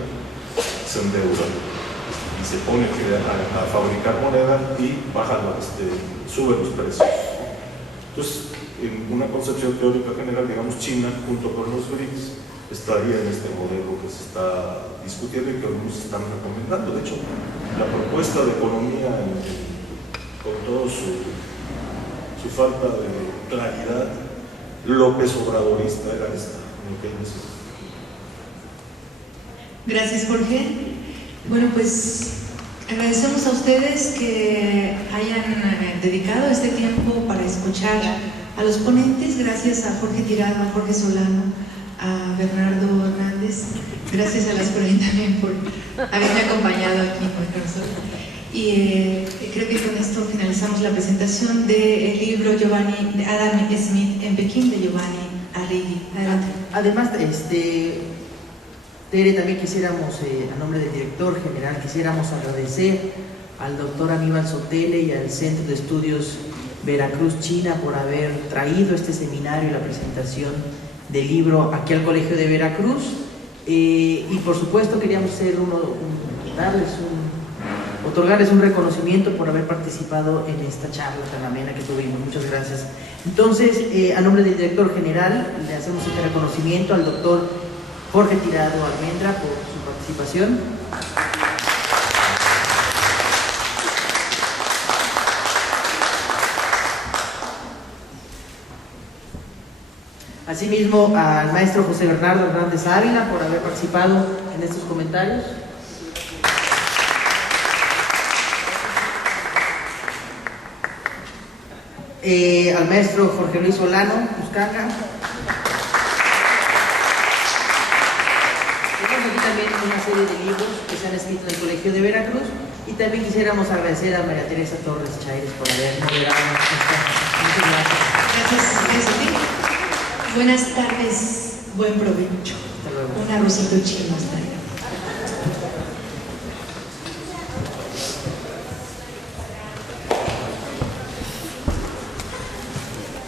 se endeuda y se pone a fabricar moneda y sube los precios. Entonces, en una concepción teórica general, digamos, China junto con los BRICS estaría en este modelo que se está discutiendo y que algunos están recomendando. De hecho, la propuesta de economía, con toda su falta de claridad, López Obradorista era esta, lo que necesita. Gracias, Jorge. Bueno, pues agradecemos a ustedes que hayan dedicado este tiempo para escuchar a los ponentes. Gracias a Jorge Tirado, a Jorge Solano, a Bernardo Hernández. Gracias a las Corín también por haberme acompañado aquí con nosotros. Y creo que con esto finalizamos la presentación del libro de Adam Smith en Pekín, de Giovanni Arrighi. Adelante. Además, Tere, también quisiéramos, a nombre del director general, quisiéramos agradecer al doctor Aníbal Sotele y al Centro de Estudios Veracruz, China, por haber traído este seminario y la presentación del libro aquí al Colegio de Veracruz. Y por supuesto queríamos otorgarles un reconocimiento por haber participado en esta charla tan amena que tuvimos. Muchas gracias. Entonces, a nombre del director general, le hacemos este reconocimiento al doctor Jorge Tirado Almendra por su participación. Asimismo, al maestro José Bernardo Hernández Ávila por haber participado en estos comentarios. Al maestro Jorge Luis Solano Buscanga. Tenemos aquí también una serie de libros que se han escrito en el Colegio de Veracruz, y también quisiéramos agradecer a María Teresa Torres Chaires por haber moderado esta. Muchas gracias. Gracias a ti. Buenas tardes, buen provecho. Hasta luego. Un arrocito chino hasta